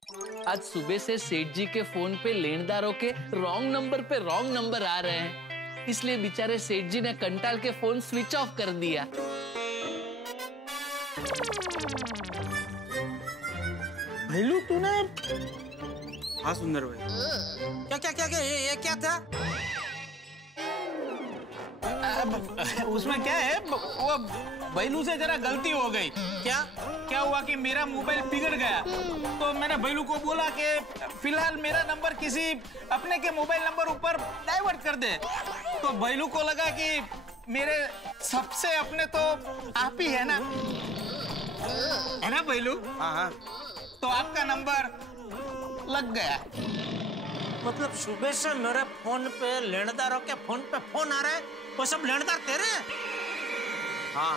आज सुबह से सेठ जी के फोन पे लेनदारों के रॉन्ग नंबर आ रहे हैं, इसलिए बेचारे सेठ जी ने कंटाल के फोन स्विच ऑफ कर दिया। भैलू तूने? हाँ सुंदर भाई। क्या ये क्या था? उसमें क्या है, वो भैलू से जरा गलती हो गई। क्या हुआ कि मेरा मोबाइल बिगड़ गया, तो मैंने भैलू को बोला कि फिलहाल मेरा नंबर किसी अपने के मोबाइल नंबर ऊपर डाइवर्ट कर दे। तो भैलू को लगा कि मेरे सबसे अपने तो आप ही है ना भैलू? हाँ। तो आपका नंबर लग गया। मतलब सुबह से मेरे फोन पे लेनदारों के फोन पे फोन आ रहे हैं, वो सब लेनदार तेरे हैं? हाँ।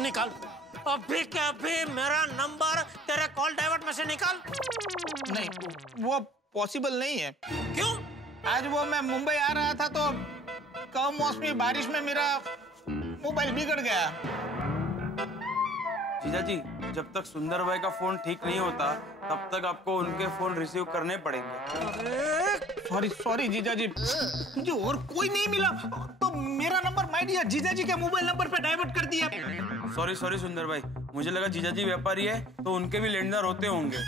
निकाल अभी के अभी मेरा नंबर तेरे कॉल डाइवर्ट में से निकाल। नहीं, वो पॉसिबल नहीं है। क्यों? आज वो मैं मुंबई आ रहा था तो कमौसमी बारिश में मेरा मोबाइल बिगड़ गया। जीजाजी, जब तक सुंदर भाई का फोन ठीक नहीं होता तब तक आपको उनके फोन रिसीव करने पड़ेंगे। सॉरी जीजाजी, मुझे और कोई नहीं मिला तो मेरा नंबर माय डियर जीजाजी के मोबाइल नंबर पे डाइवर्ट कर दिया। सॉरी सुंदर भाई, मुझे लगा जीजाजी व्यापारी है तो उनके भी लेनदार होते होंगे,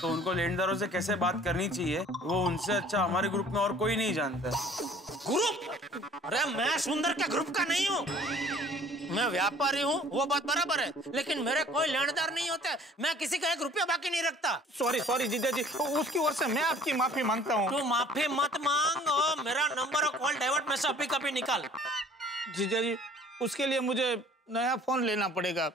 तो उनको लेनदारों से कैसे बात करनी चाहिए वो उनसे अच्छा हमारे ग्रुप में और कोई नहीं जानता। ग्रुप? अरे मैं सुंदर के ग्रुप का नहीं हूँ, मैं व्यापारी हूँ, वो बात बराबर है, लेकिन मेरे कोई लेनदार नहीं होते, मैं किसी का 1 रुपया बाकी नहीं रखता। सॉरी जीजाजी, उसकी ओर से मैं आपकी माफी मांगता हूँ। तू माफी मत मांग और मेरा नंबर और कॉल डाइवर्ट में से अभी कभी निकाल। जीजाजी, उसके लिए मुझे नया फोन लेना पड़ेगा।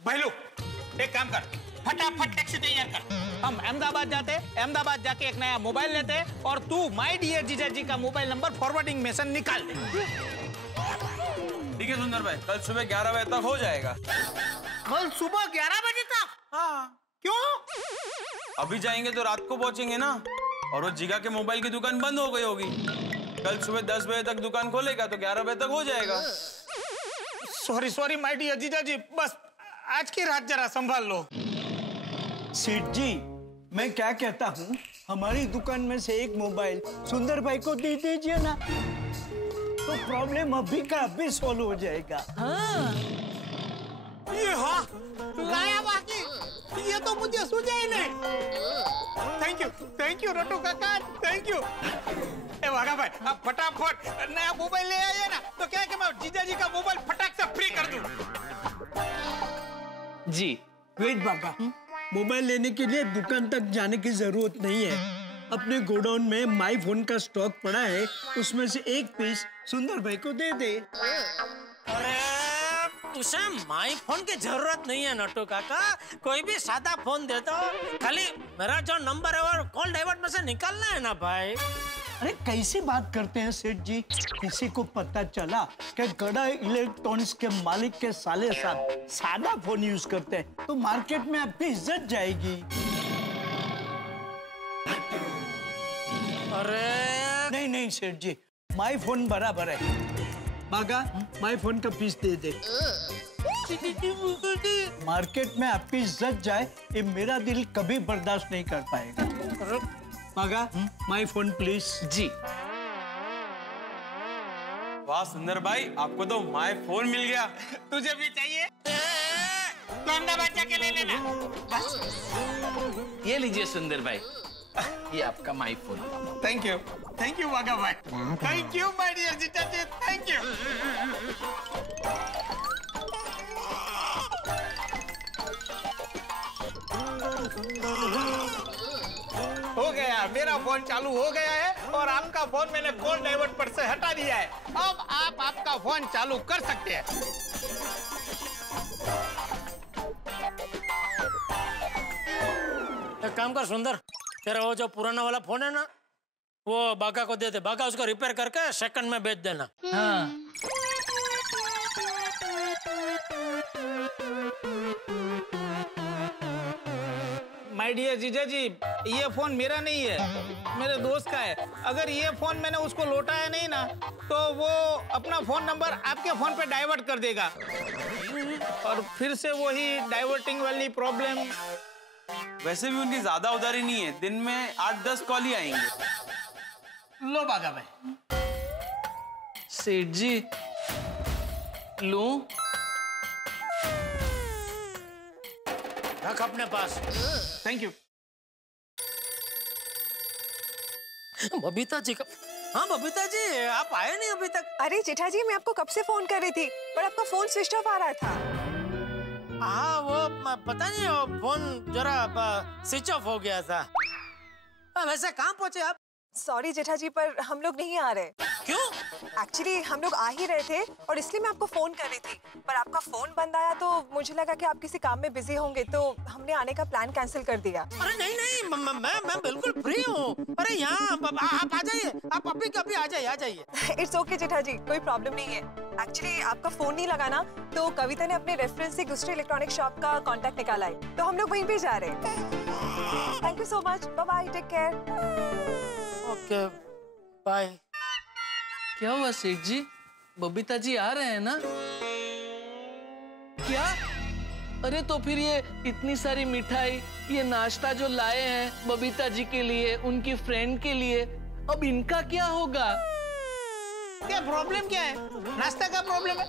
भैलू, एक काम कर, फटाफट टैक्सी तैयार कर, हम अहमदाबाद जाते, अहमदाबाद जाके एक नया मोबाइल लेते और तू माय डियर जीजाजी का मोबाइल नंबर फॉरवर्डिंग में से निकाल दे। ठीक है सुंदर भाई, कल सुबह 11 बजे तक हो जाएगा। कल सुबह 11 बजे तक? हाँ। क्यों? अभी जाएंगे तो रात को पहुंचेंगे ना, और वो जिगा के मोबाइल की दुकान बंद हो गई होगी। कल सुबह 10 बजे तक दुकान खोलेगा तो 11 बजे तक हो जाएगा। सॉरी माय डियर जीजाजी, बस आज की रात जरा संभाल लो। सेठ जी, मैं क्या कहता हूँ, हमारी दुकान में से एक मोबाइल सुंदर भाई को दे दीजिए ना, तो प्रॉब्लम अभी का अभी सॉल्व हो जाएगा। हाँ। ये हाँ, लाया बाकी, ये तो मुझे सूझा ही नहीं। थैंक यू रट्टू काका, थैंक यू। वाघा भाई, आप फटाफट नया मोबाइल ले आइए ना, तो क्या है कि मैं जीजाजी का मोबाइल फटाक से फ्री कर दूं। जी। वेट बाबा, मोबाइल लेने के लिए दुकान तक जाने की जरूरत नहीं है, अपने गोडाउन में माई फोन का स्टॉक पड़ा है, उसमें से एक पीस सुंदर भाई को दे दे। अरे उसे माई फोन की जरूरत नहीं है नट्टू काका, कोई भी सादा फोन दे दो, खाली मेरा जो नंबर है वो कॉल डाइवर्ट में से निकालना है ना भाई। अरे कैसी बात करते हैं सेठ जी, किसी को पता चला कि गड़ा इलेक्ट्रॉनिक्स के मालिक के साले साहब सादा फोन यूज करते हैं तो मार्केट में आपकी इज्जत जाएगी। अरे नहीं सेठ जी, माई फोन बराबर है। बागा, माई फोन का पीस दे दे। मार्केट में आपकी इज्जत जाए ये मेरा दिल कभी बर्दाश्त नहीं कर पाएगा। बागा, माई फोन प्लीज। जी। वाह सुंदर भाई, आपको तो माय फोन मिल गया। तुझे भी चाहिए तो अहमदाबाद जाके ले लेना। बस ये लीजिए सुंदर भाई, ये आपका my phone. Thank you Wagah भाई, थैंक यू माय डियर जीजाजी, थैंक यू। हो गया, मेरा फोन चालू हो गया है और आपका फोन मैंने कॉल डाइवर्ट पर से हटा दिया है। अब आप आपका फोन चालू कर सकते हैं। एक काम कर सुंदर, तेरा वो जो पुराना वाला फोन है ना, वो बागा को दे दे। बागा उसको रिपेयर करके सेकंड में बेच देना। हाँ। माय डियर जीजा जी, ये फोन मेरा नहीं है, मेरे दोस्त का है। अगर ये फोन मैंने उसको लौटाया नहीं ना, तो वो अपना फोन नंबर आपके फोन पे डाइवर्ट कर देगा और फिर से वही डाइवर्टिंग वाली प्रॉब्लम। वैसे भी उनकी ज्यादा उधारी नहीं है, दिन में 8-10 कॉल ही आएंगे। लो बागा भाई। सेठ जी, लूं? रख अपने पास। Thank you. बबीता जी का। हाँ बबीता जी, आप आए नहीं अभी तक। अरे जेठा जी, मैं आपको कब से फोन कर रही थी, पर आपका फोन स्विच ऑफ आ रहा था। हाँ वो पता नहीं, वो फोन जरा स्विच ऑफ हो गया था। वैसे कहाँ पहुँचे आप? सॉरी जेठा जी, पर हम लोग नहीं आ रहे। क्यों? एक्चुअली हम लोग आ ही रहे थे और इसलिए मैं आपको फोन कर रही थी, पर आपका फोन बंद आया तो मुझे लगा कि आप किसी काम में बिजी होंगे, तो हमने आने का प्लान कैंसिल कर दिया। अरे नहीं नहीं, मैं बिल्कुल फ्री हूँ। अरे यहाँ आप आ जाइए, आप अभी कभी आ जाइए। इट्स ओके जेठा जी, कोई प्रॉब्लम नहीं है। एक्चुअली आपका फोन नहीं लगा ना, तो कविता ने अपने रेफरेंस से दूसरे इलेक्ट्रॉनिक शॉप का कॉन्टेक्ट निकाला है, तो हम लोग वहीं पे जा रहे हैं। Thank you so much, bye bye, take care. Okay bye. क्या हुआ सेठ जी, बबीता जी आ रहे हैं ना? क्या? अरे तो फिर ये इतनी सारी मिठाई, ये नाश्ता जो लाए हैं बबीता जी के लिए, उनकी फ्रेंड के लिए, अब इनका क्या होगा? क्या प्रॉब्लम क्या है? नाश्ता का प्रॉब्लम है?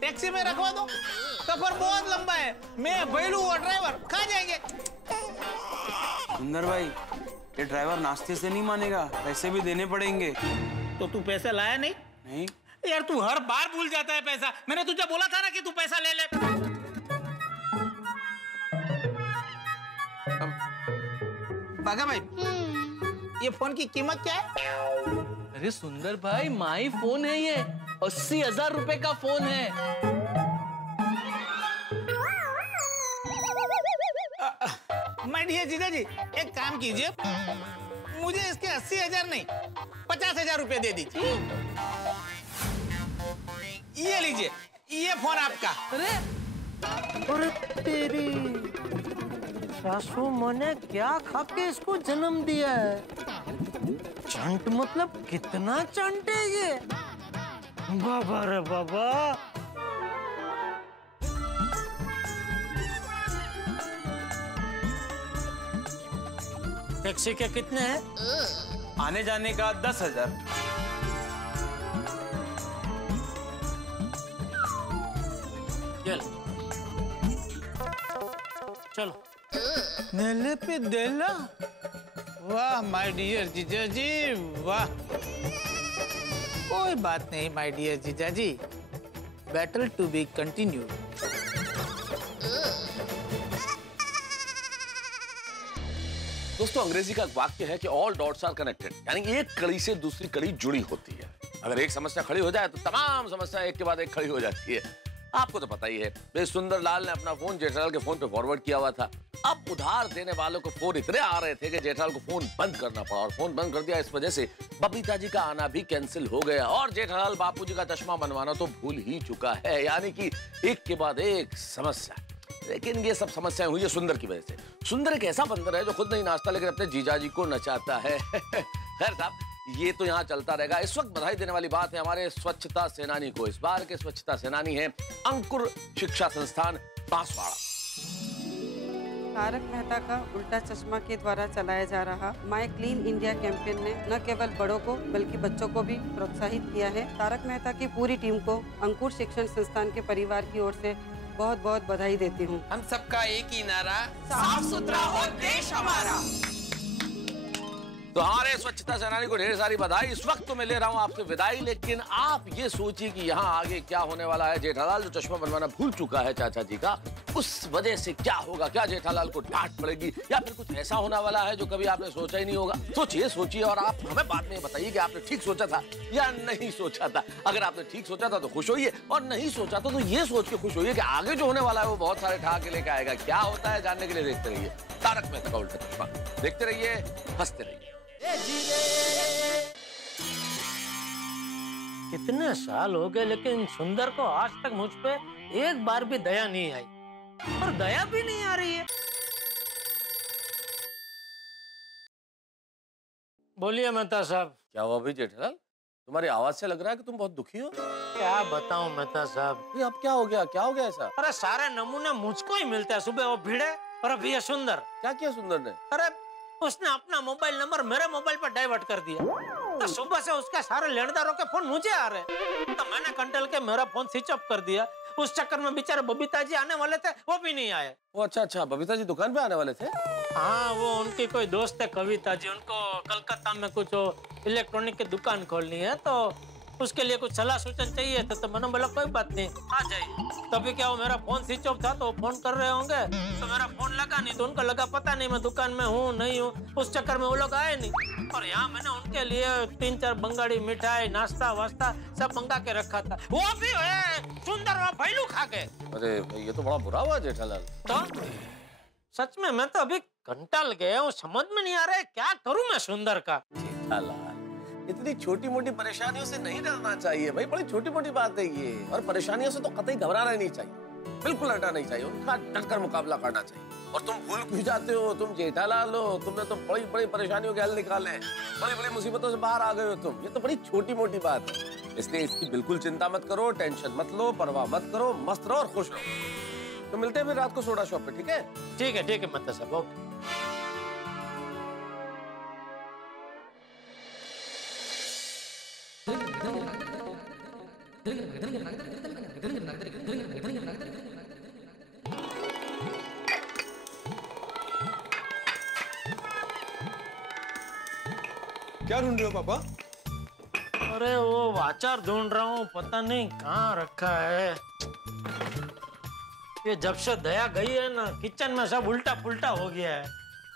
टैक्सी में रखवा दो, सफर बहुत लंबा है, मैं बैलू और ड्राइवर खा जाएंगे। सुंदर भाई, ये ड्राइवर नाश्ते से नहीं मानेगा, पैसे भी देने पड़ेंगे। तो तू पैसा लाया नहीं? नहीं यार, तू हर बार भूल जाता है पैसा। मैंने तुझे बोला था ना कि तू पैसा ले ले। बागा भाई, ये फोन की कीमत क्या है? अरे सुंदर भाई, माई फोन है ये, 80,000 रुपए का फोन है। माय डियर जीजा जी, एक काम कीजिए, मुझे इसके 80,000 नहीं 50,000 रुपए दे दीजिए। ये लीजिए, ये फोन आपका। अरे तेरी सासू मने क्या खा के इसको जन्म दिया है? चंट मतलब कितना चंट है ये, बाबा रे बाबा। टैक्सी के कितने हैं? आने जाने का 10,000। चलो। नेले पे देला। वाह माय डियर जीजा जी, वाह। कोई बात नहीं माय डियर जीजा जी, बैटल टू बी कंटिन्यूड। दोस्तों, अंग्रेजी का एक वाक्य है कि ऑल डॉट्स आर कनेक्टेड, यानी कि एक कड़ी से दूसरी कड़ी जुड़ी होती है। अगर एक समस्या खड़ी हो जाए तो तमाम समस्या एक के बाद एक खड़ी हो जाती है। आपको तो पता ही है, वे सुंदरलाल ने अपना फोन जेठालाल के फोन पे फॉरवर्ड किया हुआ था। अब उधार देने वालों को फोन इतने आ रहे थे कि जेठालाल को फोन बंद करना पड़ा, और फोन बंद कर दिया। इस वजह से बबीता जी का आना भी कैंसिल हो गया और जेठालाल बापू जी का चश्मा बनवाना तो भूल ही चुका है। यानी कि एक के बाद एक समस्या। लेकिन ये सब समस्याएं हुई है सुंदर की वजह से। सुंदर एक ऐसा बंदर है जो खुद नहीं नाचता लेकिन अपने जीजाजी को नचाता है। खैर साहब, ये तो यहाँ चलता रहेगा। इस वक्त बधाई देने वाली बात है हमारे स्वच्छता सेनानी को। इस बार के स्वच्छता सेनानी है अंकुर शिक्षा संस्थान बांसवाड़ा। तारक मेहता का उल्टा चश्मा के द्वारा चलाया जा रहा माय क्लीन इंडिया कैंपेन ने न केवल बड़ों को बल्कि बच्चों को भी प्रोत्साहित किया है। तारक मेहता की पूरी टीम को अंकुर शिक्षण संस्थान के परिवार की ओर से बहुत बहुत बधाई देती हूँ। हम सबका एक ही नारा, साफ सुथरा हो देश हमारा। तो हमारे स्वच्छता सेनानी को ढेर सारी बधाई। इस वक्त तो मैं ले रहा हूँ आपसे विदाई, लेकिन आप ये सोचिए कि यहाँ आगे क्या होने वाला है। जेठालाल जो चश्मा बनवाना भूल चुका है चाचा जी का, उस वजह से क्या होगा, क्या जेठालाल को डांट पड़ेगी या फिर कुछ ऐसा होने वाला है जो कभी आपने सोचा ही नहीं होगा। सोचिए और आप हमें बाद में बताइए कि आपने ठीक सोचा था या नहीं सोचा था। अगर आपने ठीक सोचा था तो खुश होइए, और नहीं सोचा था तो ये सोच के खुश होइए कि आगे जो होने वाला है वो बहुत सारे ठहाके लेके आएगा। क्या होता है जानने के लिए देखते रहिए तारक मेहता का उल्टा चश्मा। देखते रहिए, हंसते रहिए। कितने साल हो गए लेकिन सुंदर को आज तक मुझ पे एक बार भी दया नहीं आई, और दया भी नहीं आ रही है। बोलिए मेहता साहब। क्या हुआ भाई जेठालाल, तुम्हारी आवाज से लग रहा है कि तुम बहुत दुखी हो। क्या बताऊं मेहता साहब। अब क्या हो गया, क्या हो गया ऐसा? अरे सारे नमूने मुझको ही मिलते हैं। सुबह वो भिड़े और अभी ये सुंदर। क्या किया सुंदर ने? अरे उसने अपना मोबाइल नंबर मेरे मोबाइल पर डाइवर्ट कर दिया, तो सुबह से उसके सारे लेनदारों के फोन मुझे आ रहे, तो मैंने कंट्रोल के मेरा फोन स्विच ऑफ कर दिया। उस चक्कर में बेचारे बबीता जी आने वाले थे, वो भी नहीं आए। वो अच्छा, बबीता जी दुकान पे आने वाले थे? हाँ, वो उनकी कोई दोस्त है कविता जी, उनको कलकत्ता में कुछ इलेक्ट्रॉनिक की दुकान खोलनी है, तो उसके लिए कुछ सलाह सूचन चाहिए था। तो मैंने बोला कोई बात नहीं, आ जाइए। तभी क्या वो मेरा फोन स्विच ऑफ था, तो वो फोन कर रहे होंगे, तो मेरा फोन लगा नहीं, तो उनको लगा पता नहीं मैं दुकान में हूँ नहीं हूँ। उस चक्कर में वो लोग आए नहीं, और यहाँ मैंने उनके लिए 3-4 बंगाड़ी मिठाई नाश्ता वास्ता सब मंगा के रखा था। वो भी सुंदर और भैलू खा गए। अरे ये तो बड़ा बुरा हुआ जेठालाल। तो सच में मैं तो अभी कंटाल गया हूँ, समझ में नहीं आ रहा है क्या करूँ मैं सुंदर का। जेठालाल इतनी छोटी मोटी परेशानियों से नहीं डरना चाहिए भाई, बड़ी छोटी मोटी बात है ये। और परेशानियों से तो कतई घबराना नहीं चाहिए, बिल्कुल डरना नहीं चाहिए, उनका डटकर मुकाबला करना चाहिए। और तुम भूल क्यों जाते हो, तुम जेठालाल हो, तुमने तो बड़ी बड़ी परेशानियों के हल निकाले, बड़ी बड़ी मुसीबतों से बाहर आ गए हो तुम। ये तो बड़ी छोटी मोटी बात है, इसलिए इसकी बिल्कुल चिंता मत करो, टेंशन मत लो, परवाह मत करो, मस्त रहो और खुश रहो। तो मिलते हैं फिर रात को सोडा शॉप पे, ठीक है? ठीक है मतलब साहब, ओके। क्या ढूंढ रहे हो पापा? अरे वो अचार ढूंढ रहा हूँ, पता नहीं कहाँ रखा है। ये जब से दया गई है ना, किचन में सब उल्टा पुल्टा हो गया है।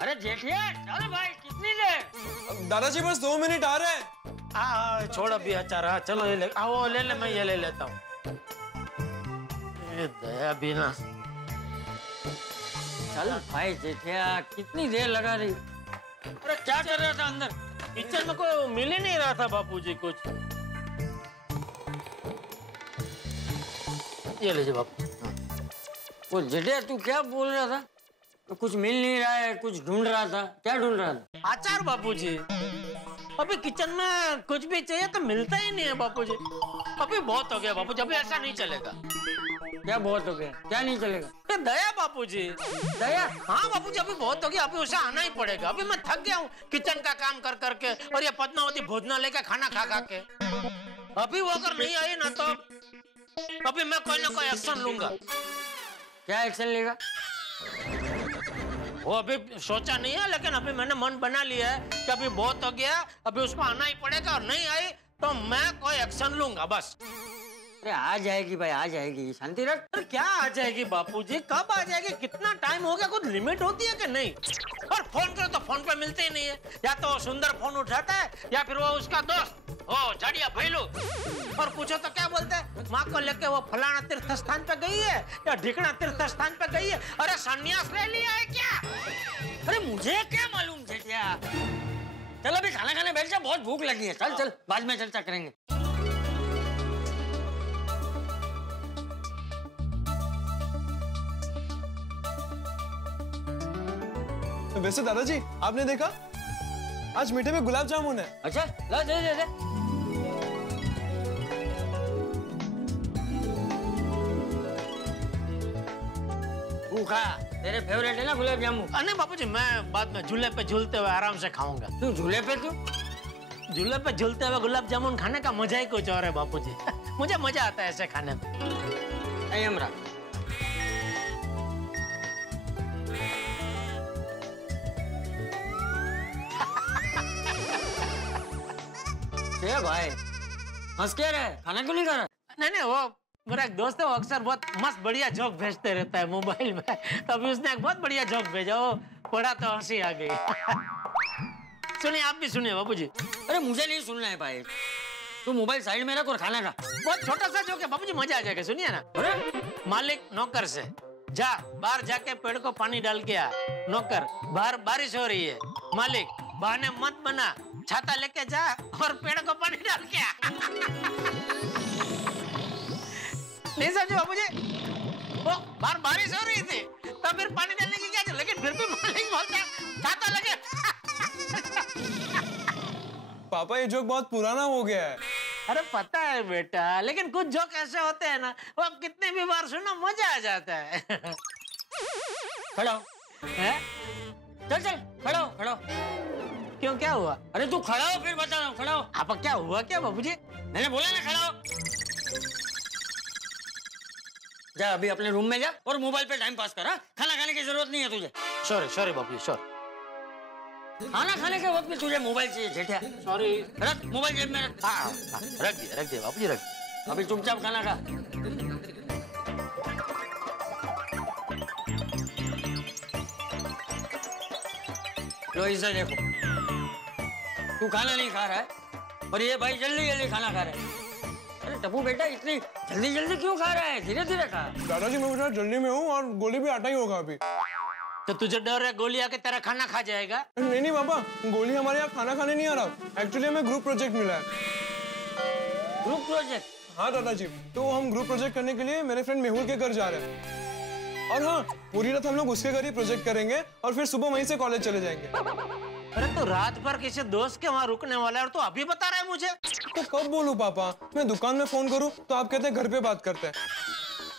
अरे जेठिया, चलो भाई, कितनी देर? दादाजी बस 2 मिनट आ रहे हैं। हाँ छोड़ अभी अचार, हाँ चलो ये ले आओ, ले ले, मैं ये ले लेता हूँ। ये दया भी ना। चल भाई जेठिया, कितनी देर लगा रही? अरे क्या कर रहा था अंदर? किचन में कोई मिल ही नहीं रहा था बापूजी कुछ। ये लीजिए बापू। वो जेठिया तू क्या बोल रहा था? कुछ मिल नहीं रहा है, कुछ ढूंढ रहा था, क्या ढूंढ रहा था? अचार बापूजी। अभी किचन में कुछ भी चाहिए तो मिलता ही नहीं है बापूजी। अभी बहुत हो गया बापूजी, अभी ऐसा नहीं चलेगा। क्या बहुत हो गया? क्या नहीं चलेगा? ये दया बापूजी। दया? हाँ बापूजी, अभी बहुत हो गया, अभी उसे आना ही पड़ेगा। अभी मैं थक गया हूँ किचन का काम कर करके, और ये पद्मावती भोजनालय का खाना खा खा के। अभी वो अगर नहीं आई ना, तो अभी मैं कोई ना कोई एक्शन लूंगा। क्या एक्शन लेगा? वो अभी सोचा नहीं है, लेकिन अभी मैंने मन बना लिया है कि अभी बहुत हो गया, अभी उसको आना ही पड़ेगा, और नहीं आई तो मैं कोई एक्शन लूंगा बस। अरे आ जाएगी भाई, आ जाएगी, शांति रख। अरे क्या आ जाएगी बापूजी, कब आ जाएगी? कितना टाइम हो गया? कुछ लिमिट होती है कि नहीं? और फोन करो तो फोन पे मिलते ही नहीं है। या तो सुंदर फोन उठाता है, या फिर वो उसका दोस्त ओ झाड़िया भैलू, और पूछो तो क्या बोलते हैं, माँ को लेके वो फलाना तीर्थ स्थान पे गई है या ढिकना तीर्थ स्थान पे गई है। अरे संन्यास ले लिया है क्या? अरे मुझे क्या मालूम जेठिया। चल अभी खाना खाने बैठ जा, बहुत भूख लगी है। चल चल, बाद में चर्चा करेंगे। वैसे दादाजी आपने देखा, आज मीठे में गुलाब जामुन है। अच्छा ला दे दे दे। खा, तेरे फेवरेट है ना गुलाब जामुन? नहीं बापूजी, मैं बाद में झूले पे झूलते हुए आराम से खाऊंगा। तू झूले पे? तू झूले पे झूलते हुए गुलाब जामुन खाने का मजा ही कुछ और है बापूजी। मुझे मजा आता है ऐसे खाने में। हमरा क्या भाई हंस क्या रहा है? खाना क्यों नहीं खा रहा? नहीं वो मेरा एक दोस्त है, वो अक्सर बहुत मस्त बढ़िया जोक भेजते रहता है मोबाइल में। तो अभी उसने एक बहुत बढ़िया जोक भेजा, वो पढ़ा तो हंसी आ गई। सुनिए, आप भी सुनिए बाबूजी। अरे मुझे नहीं सुनना है भाई, तू मोबाइल साइड में रख और खाना खा। बहुत छोटा सा जोक है बाबूजी, मजा आ जाएगा, सुनिए ना। मालिक नौकर से, जा बाहर जाके पेड़ को पानी डाल के आ। नौकर, बाहर बारिश हो रही है। मालिक, बहाने मत बना, छाता लेके जा और पेड़ को पानी डाल के आ। नहीं समझे बाबूजी? वो बाहर बारिश हो रही थी, तब फिर पानी डालने की क्या, लेकिन फिर भी मालिक बोलता है छाता लगे। पापा ये जोक बहुत पुराना हो गया है। अरे पता है बेटा, लेकिन कुछ जोक ऐसे होते हैं ना, वो आप कितने भी बार सुनो मजा आ जाता है। खड़ा हो। चल चल खड़ा हो, खड़ा हो। क्यों, क्या हुआ? अरे तू खड़ा हो, फिर बता रहा हूँ, खड़ा हो। आप क्या हुआ क्या बाबूजी? मैंने बोला ना खड़ा हो। जा अभी अपने रूम में जा और मोबाइल पे टाइम पास कर। खाना खाने की जरूरत नहीं है तुझे। सॉरी सॉरी बाबूजी, सॉरी। खाना खाने के वक्त में तुझे मोबाइल चाहिए जेठिया। सॉरी। रख मोबाइल जेब में रख। हाँ रख दिया बाबूजी, रख। अभी चुपचाप खाना खा। लो इसे देखो, तू खाना नहीं खा रहा है और ये भाई जल्दी जल्दी खाना खा रहा है। अरे टप्पू बेटा, इतनी जल्दी जल्दी क्यों खा रहा है? धीरे धीरे खा। दादाजी मैं थोड़ा जल्दी में हूँ और गोली भी आटा ही होगा अभी। तो तुझे डर है गोली आके तेरा खाना खा जाएगा? नहीं नहीं पापा, गोली हमारे यहाँ खाना खाने नहीं आ रहा, एक्चुअली हमें ग्रुप प्रोजेक्ट मिला है। Group project? हाँ दादाजी, तो हम ग्रुप प्रोजेक्ट करने के लिए मेरे फ्रेंड मेहुल के घर जा रहे हैं। और हाँ, पूरी रात हम लोग उसके घर ही प्रोजेक्ट करेंगे और फिर सुबह वहीं से कॉलेज चले जाएंगे। अरे तो रात भर किसी दोस्त के वहाँ रुकने वाला है और तू अभी बता रहा है मुझे? तो कब बोलूं पापा? मैं दुकान में फोन करूं तो आप कहते हैं घर पे बात करते हैं।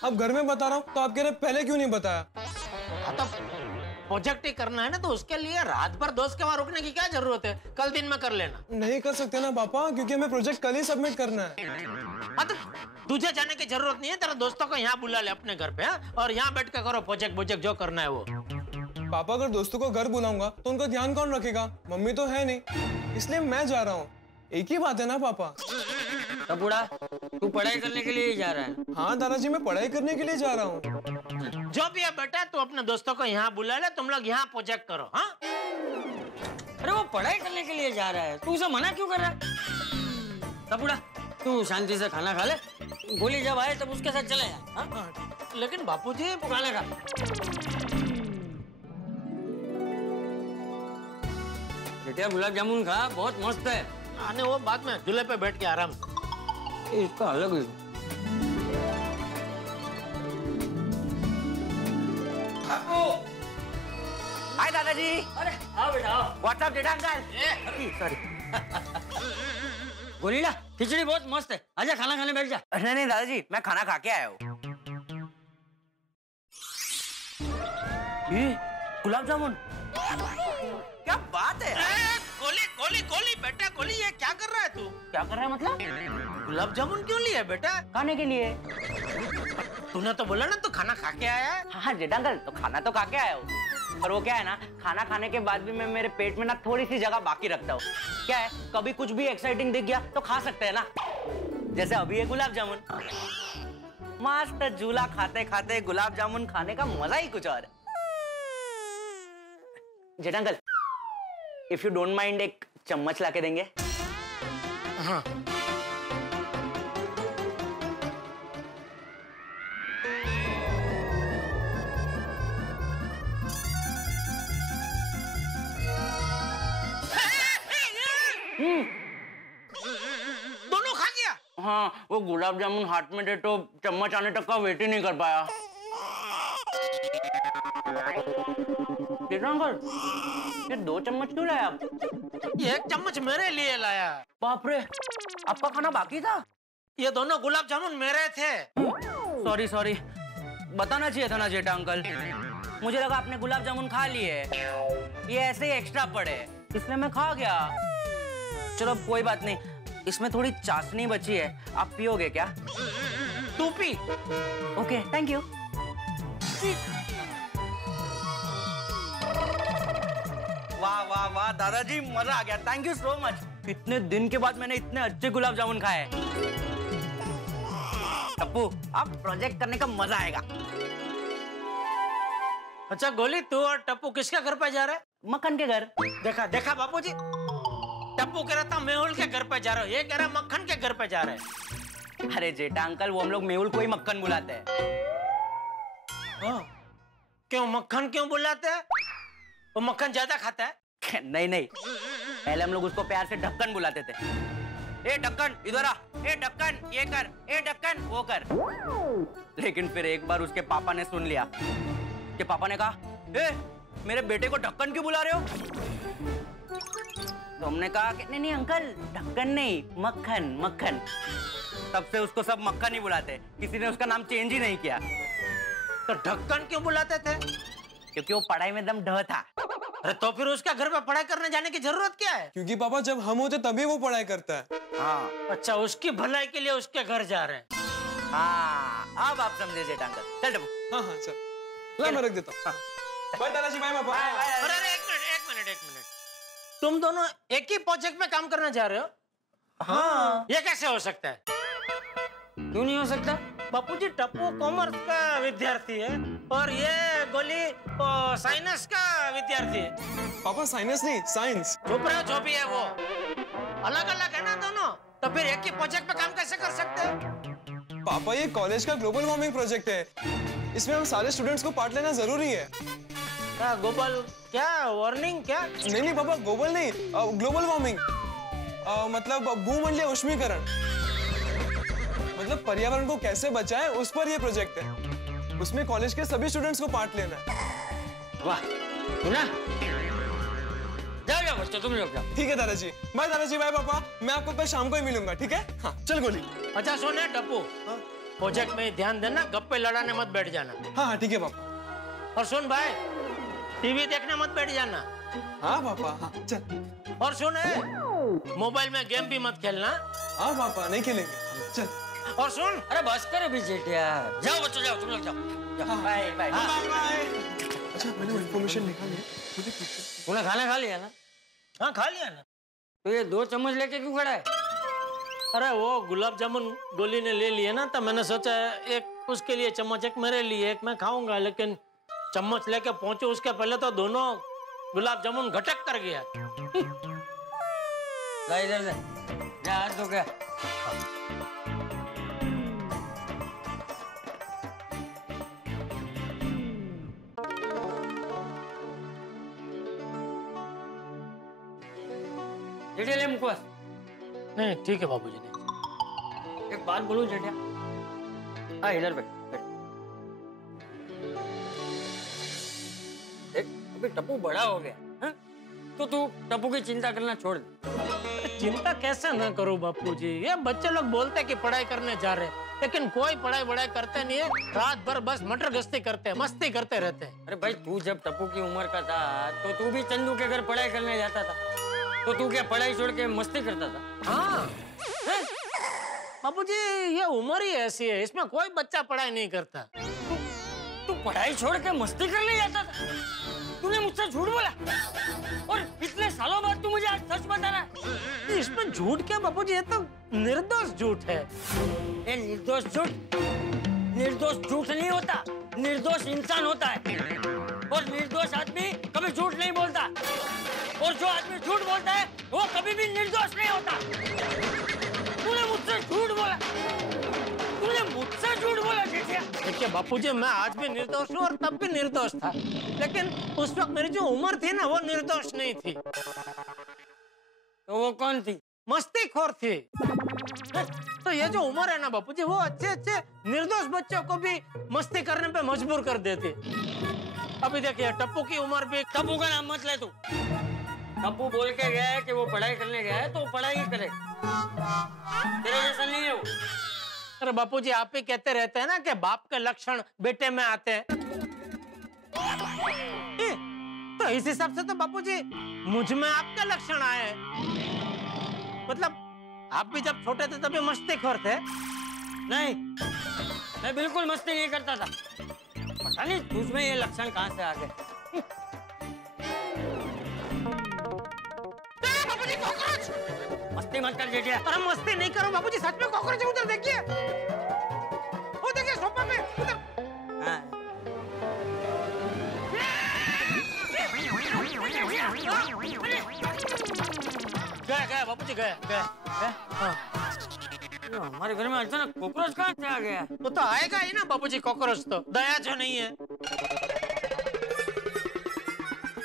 अब घर में बता रहा हूँ तो आप कह रहे पहले क्यों नहीं बताया? हाँ तो प्रोजेक्ट ही करना है ना, तो उसके लिए रात भर दोस्त के वहाँ रुकने की क्या जरूरत है? कल दिन में कर लेना। नहीं कर सकते ना पापा, क्योंकि हमें प्रोजेक्ट कल ही सबमिट करना है। हाँ तो तुझे जाने की जरूरत नहीं है, तेरे दोस्तों को यहाँ बुला ले अपने घर पे। हाँ? और यहाँ बैठ के करो प्रोजेक्ट जो करना है वो। पापा अगर दोस्तों को घर बुलाऊंगा तो उनका ध्यान कौन रखेगा? मम्मी तो है नहीं, इसलिए मैं जा रहा हूँ। एक ही बात है ना पापा। तो बूढ़ा, तू पढ़ाई करने के लिए ही जा रहा है? हाँ दादाजी, मैं पढ़ाई करने के लिए जा रहा हूँ। जो भी है बेटा, तू अपने दोस्तों को यहाँ बुला ले, तुम लोग यहाँ प्रोजेक्ट करो। हाँ? अरे वो पढ़ाई करने के लिए जा रहा है, तू उसे मना क्यों कर रहा है? तो बूढ़ा, तू शांति से खाना खा ले, गोली जब आए तब उसके साथ चले जा। लेकिन बापूजी, खाना खा। बेटा गुलाब जामुन खा, बहुत मस्त है। आने वो बाद में झूले पे बैठ के आराम से। इसका अलग ही। हाय दादाजी। अरे आओ बेटा आओ। व्हाट्सअप डेटा अंकल। सॉरी। गोलीला, खिचड़ी बहुत मस्त है, आजा खाना खाने बैठ जा। नहीं नहीं दादाजी, मैं खाना खा के आया हूँ। ये गुलाब जामुन, क्या बात है? गोली गोली गोली बेटा, गोली ये क्या कर रहा है तू? क्या कर रहा है मतलब? गुलाब जामुन क्यों लिया बेटा? खाने के लिए। तूने तो बोला ना तू खाना खा के आया है। हाँ जेठा अंकल, तो खाना तो खा के आया हूँ, पर वो क्या है ना, खाना खाने के बाद भी मैं मेरे पेट में ना थोड़ी सी जगह बाकी रखता हूँ। क्या है, कभी कुछ भी एक्साइटिंग दिख गया तो खा सकते हैं ना। जैसे अभी ये गुलाब जामुन, मस्त झूला खाते खाते गुलाब जामुन खाने का मजा ही कुछ और है। Jetha uncle, if you don't mind, एक चम्मच लाके देंगे? हाँ। दोनों खा गया? हाँ, वो गुलाब जामुन हाथ में दे तो चम्मच आने तक का वेट ही नहीं कर पाया। अंकल, ये 2 चम्मच क्यों लाया आप? ये 1 चम्मच मेरे लिए लाया। बाप रे, आपका खाना बाकी था? ये दोनों गुलाब जामुन मेरे थे। सॉरी सॉरी, बताना चाहिए था ना जेठा अंकल, मुझे लगा आपने गुलाब जामुन खा लिए। ये ऐसे ही एक्स्ट्रा पड़े, इसलिए मैं खा गया। चलो कोई बात नहीं, इसमें थोड़ी चाशनी बची है, आप पियोगे क्या? तू पी। Okay, thank you. वाह वाह वाह दादाजी, मजा आ गया, थैंक यू सो मच। इतने दिन के बाद मैंने इतने अच्छे गुलाब जामुन खाए। टप्पू अब प्रोजेक्ट करने का मजा आएगा। अच्छा गोली, तू और टप्पू किसके घर पे जा रहे? मक्खन के घर। देखा देखा बापूजी, टप्पू कह रहा था मेहुल के घर पे जा रहे हो, ये कह रहा है मक्खन के घर पे जा रहे हैं। अरे जेठा अंकल, वो हम लोग मेहुल को ही मक्खन बुलाते हैं। क्यों मक्खन क्यों बुलाते हैं? वो मक्खन ज्यादा खाता है? नहीं नहीं, पहले हम लोग उसको प्यार से ढक्कन बुलाते थे। ए ढक्कन इधर आ, ए ढक्कन ये कर, ए ढक्कन वो कर। लेकिन फिर एक बार उसके पापा ने सुन लिया कि पापा ने कहा, ए मेरे बेटे को ढक्कन क्यों बुला रहे हो? तो हमने कहा कि नहीं नहीं अंकल, ढक्कन नहीं, मक्खन मक्खन। तब से उसको सब मक्खन ही बुलाते, किसी ने उसका नाम चेंज ही नहीं किया। तो ढक्कन क्यों बुलाते थे? क्योंकि वो पढ़ाई में एकदम ढ था। अरे तो फिर उसका घर पे पढ़ाई करने जाने की जरूरत क्या है? क्योंकि पापा जब हम होते तभी वो पढ़ाई करता है। हाँ। अच्छा, उसकी भलाई के लिए उसके घर जा रहे हैं। हाँ, अब आप समझे जेठा अंकल। चल टप्पू। हाँ हाँ चल, ला मैं रख देता हूँ। बाय दादाजी, बाय पापा। अरे एक मिनट। तुम दोनों एक ही प्रोजेक्ट में काम करने जा रहे हो? हाँ। ये कैसे हो सकता है? क्यों नहीं हो सकता? बापूजी, टप्पू कॉमर्स का विद्यार्थी है और ये गोली साइंस का विद्यार्थी है। पापा साइंस नहीं, साइंस। चुप रहो, जो भी है वो अलग अलग है ना दोनों, तो फिर एक ही प्रोजेक्ट पे काम कैसे कर सकते हैं? पापा ये कॉलेज का ग्लोबल वार्मिंग प्रोजेक्ट है, इसमें हम सारे स्टूडेंट्स को पार्ट लेना जरूरी है। क्या ग्लोबल, क्या वार्निंग क्या? नहीं पापा, ग्लोबल नहीं, ग्लोबल वार्मिंग मतलब भूमंडलीय उष्मीकरण, मतलब पर्यावरण को कैसे बचाएं उस पर ये प्रोजेक्ट है। उसमें कॉलेज के सभी स्टूडेंट्स को पार्ट लेना है। वाह, सुना? जाओ बच्चों, तुम लोग जाओ। ठीक है दादाजी, बाय दादाजी, बाय पापा। मैं आपको कल शाम को ही मिलूंगा, ठीक है? हाँ चल गोली। अच्छा सुन टप्पू, प्रोजेक्ट में ध्यान देना, गप्पे लड़ाने मत बैठ जाना। हाँ ठीक है पापा। और सुन भाई, टीवी देखने मत बैठ जाना। हाँ पापा, हाँ चल। और सुन, मोबाइल में गेम भी मत खेलना। हाँ पापा, नहीं खेलेंगे, चल। और सुन, अरे बस कर अभी जेठिया, जाओ बच्चों जाओ, तुम लोग जाओ। Bye bye. अच्छा मैंने इन्फॉर्मेशन निकाली है, मुझे पूछो। तूने खाना खा लिया ना? हाँ खा लिया ना। तो ये 2 चम्मच लेके क्यों खड़ा है? अरे वो गुलाब जामुन गोली ने ले लिए ना, तो मैंने सोचा एक उसके लिए चम्मच, एक मेरे लिए, एक मैं खाऊंगा। लेकिन चम्मच लेके पहुंचे उसके पहले तो दोनों गुलाब जामुन घटक कर गया। इधर से जा, हाथ धो के। जेठिया ले मुखवास। नहीं ठीक है बाबूजी। नहीं, एक बात बोलूं जेठिया? हाँ इधर बैठ। देख अभी टप्पू बड़ा हो गया, हाँ? तो तू टप्पू की चिंता करना छोड़ दे। चिंता कैसे ना करूं बापूजी, ये बच्चे लोग बोलते कि पढ़ाई करने जा रहे हैं, लेकिन कोई पढ़ाई करते नहीं है। रात भर बस मटर गश्ती करते हैं, मस्ती करते रहते हैं। अरे भाई, तू जब टप्पू की उम्र का था तो तू भी चंदू के घर पढ़ाई करने जाता था, तो तू क्या पढ़ाई छोड़ के मस्ती करता था? हाँ बापूजी, ये उम्र ही ऐसी है, इसमें कोई बच्चा पढ़ाई नहीं करता। तू पढ़ाई छोड़ के मस्ती करने जाता था? तूने मुझसे झूठ बोला और इतने सालों बाद तू मुझे आज सच बता रहा है? इसमें झूठ क्या बापूजी, ये तो निर्दोष झूठ है। ये निर्दोष झूठ? निर्दोष झूठ नहीं होता, निर्दोष इंसान होता है। और निर्दोष आदमी कभी झूठ नहीं बोलता, और जो आदमी झूठ बोलता है वो कभी भी निर्दोष नहीं होता। तूने मुझसे झूठ बोला, तूने मुझसे झूठ बोला जेठिया। देखिए बापूजी, मैं आज भी निर्दोष हूँ और तब भी निर्दोष था, लेकिन उस वक्त मेरी जो उम्र थी ना, वो निर्दोष नहीं थी। तो वो कौन थी? मस्तीखोर थी। तो ये जो उम्र है ना बापूजी, वो अच्छे निर्दोष बच्चों को भी मस्ती करने पे मजबूर कर देती। अभी देखिए टप्पू की उम्र भी। टप्पू का नाम मत ले तू। टप्पू बोल के गया है कि वो पढ़ाई करने गया है, तो पढ़ाई ही करे, तेरे जैसा नहीं है वो। अरे बापूजी, आप ही कहते रहते हैं ना कि बाप के लक्षण बेटे में आते हैं। तो इस हिसाब से तो बापूजी मुझ में आपके लक्षण आए हैं। मतलब आप भी जब छोटे थे तभी मस्तीखोर थे? नहीं, मैं बिल्कुल मस्ती नहीं करता था। पता नहीं तुझमें ये लक्षण कहाँ से आ गए। बापूजी कॉकरोच! मस्ती मत कर जेठिया। अरे मस्ती नहीं करो बापूजी, सच में कॉकरोच है उधर, देखिए। गए बापूजी गए। हमारे घर में अचानक कॉकरोच कहाँ से आ गया? तो आएगा ही ना बापूजी कॉकरोच तो, दया जो नहीं है।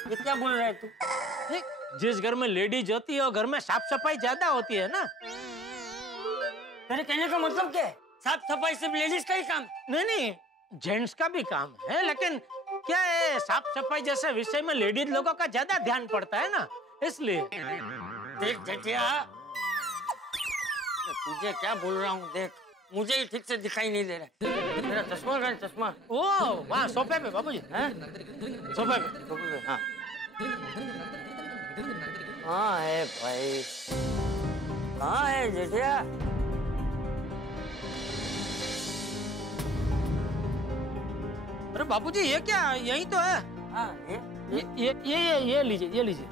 ये क्या बोल रहा है तू? जिस घर में लेडीज होती है वो घर में साफ सफाई ज्यादा होती है ना। तेरे कहने का मतलब क्या है? साफ सफाई सिर्फ लेडीज का ही काम? नहीं, जेंट्स का भी काम है, लेकिन क्या है साफ सफाई जैसे विषय में लेडीज लोगों का ज्यादा ध्यान पड़ता है ना, इसलिए। देख जेठिया, तुझे क्या बोल रहा हूँ देख, मुझे ही ठीक से दिखाई नहीं दे रहा है। मेरा चश्मा कहाँ है? चश्मा ओ वहाँ सोफे पे बाबूजी। सोफे पे हाँ। हाँ है भाई, कहाँ है जेठिया? अरे बाबूजी ये क्या, यही तो है। हाँ ये लीजिए, ये लीजिए।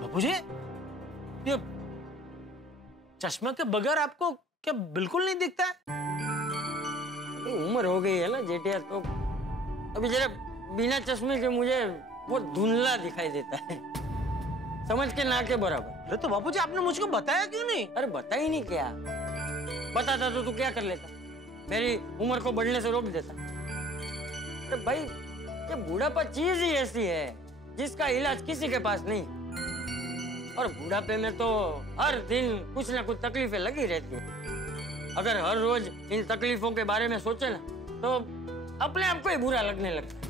बाबूजी ये चश्मे के बगैर आपको क्या बिल्कुल नहीं दिखता है? उम्र हो गई है ना जेठिया, तो अभी जरा बिना चश्मे के मुझे वो धुंधला दिखाई देता है, समझ के ना के बराबर। अरे तो बाबूजी आपने मुझको बताया क्यों नहीं? अरे बता ही नहीं क्या, बताता तो तू क्या कर लेता, मेरी उम्र को बढ़ने से रोक देता। अरे भाई ये बुढ़ापा चीज ही ऐसी है जिसका इलाज किसी के पास नहीं, और बुढ़ापे में तो हर दिन कुछ ना कुछ तकलीफें लगी रहती है। अगर हर रोज इन तकलीफों के बारे में सोचे ना तो अपने आप को ही बुरा लगने लगता है।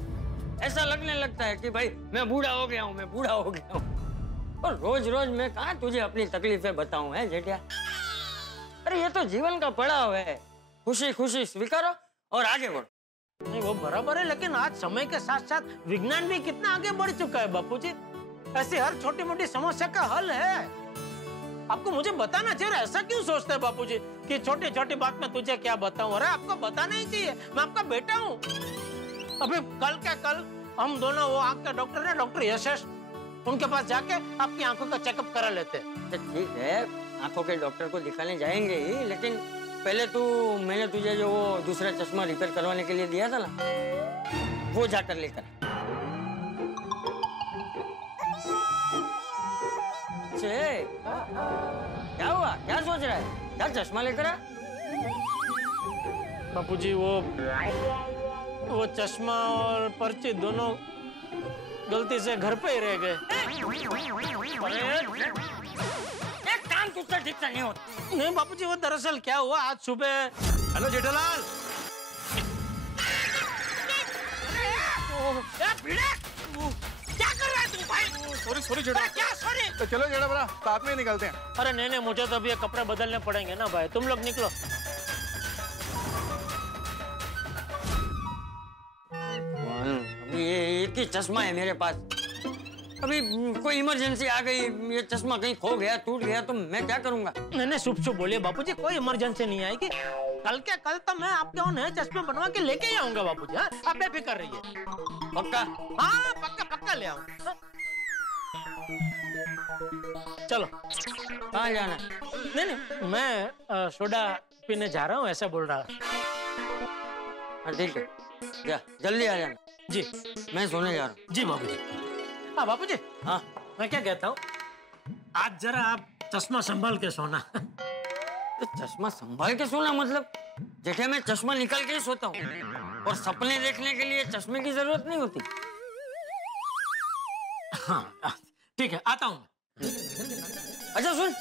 ऐसा लगने लगता है कि भाई मैं बूढ़ा हो गया हूँ, मैं बूढ़ा हो गया हूँ। और रोज रोज मैं कहाँ तुझे अपनी तकलीफें बताऊं है जेठिया? अरे ये तो जीवन का पड़ाव है, खुशी खुशी स्वीकारो और आगे बढ़ो। नहीं वो बराबर है, लेकिन आज समय के साथ साथ विज्ञान भी कितना आगे बढ़ चुका है बापूजी। ऐसी हर छोटी मोटी समस्या का हल है। आपको मुझे बताना चाहिए। ऐसा क्यों सोचते हैं बापूजी कि छोटी छोटी बात में तुझे क्या बताऊं? अरे आपको बताना ही चाहिए, मैं आपका बेटा हूँ। अभी कल क्या कल हम दोनों वो आँख के डॉक्टर है, डॉक्टर यशस, उनके पास जाके आपकी आंखों का चेकअप करा लेते हैं। ठीक है, आंखों के डॉक्टर को दिखाने जाएंगे ही, लेकिन पहले मैंने तुझे जो वो दूसरा चश्मा रिपेयर करवाने के लिए दिया था ना, वो जाकर लेकर। क्या हुआ, क्या सोच रहा है? क्या चश्मा लेकर आ? बापूजी वो चश्मा और पर्ची दोनों गलती से घर पे ही रह गए। एक काम तुझसे ठीक से नहीं होता। नहीं बापूजी, वो दरअसल क्या हुआ आज सुबह। हेलो जेठालाल। क्या कर रहा है तू भाई? सॉरी जेठा। क्या सॉरी? तो चलो जेठा बड़ा साथ में निकलते हैं। अरे नहीं, मुझे तो अभी ये कपड़े बदलने पड़ेंगे ना भाई, तुम लोग निकलो। अभी ये एक ही चश्मा है मेरे पास, अभी कोई इमरजेंसी आ गई, ये चश्मा कहीं खो गया, टूट गया, तो मैं क्या करूंगा? नहीं शुभ बोलिए बापूजी, कोई इमरजेंसी नहीं आएगी। कल के कल तो मैं आपके वो नए चश्मे बनवा के लेके ही आऊंगा बापूजी। हाँ आप बेफिक्र रहिए। पक्का? हाँ पक्का ले आऊंगा। चलो कहाँ जाना? नहीं मैं सोडा पीने जा रहा हूँ, ऐसा बोल रहा। हाँ ठीक है, जा जल्दी आ जाना। जी मैं सोने जा रहा हूँ। जी बाबूजी। हाँ बाबूजी। हाँ मैं क्या कहता हूँ, आज जरा आप चश्मा संभाल के सोना। तो चश्मा संभाल के सोना मतलब? जेठे मैं चश्मा निकाल के ही सोता हूँ, और सपने देखने के लिए चश्मे की जरूरत नहीं होती। हाँ ठीक है, आता हूँ। अच्छा सुन,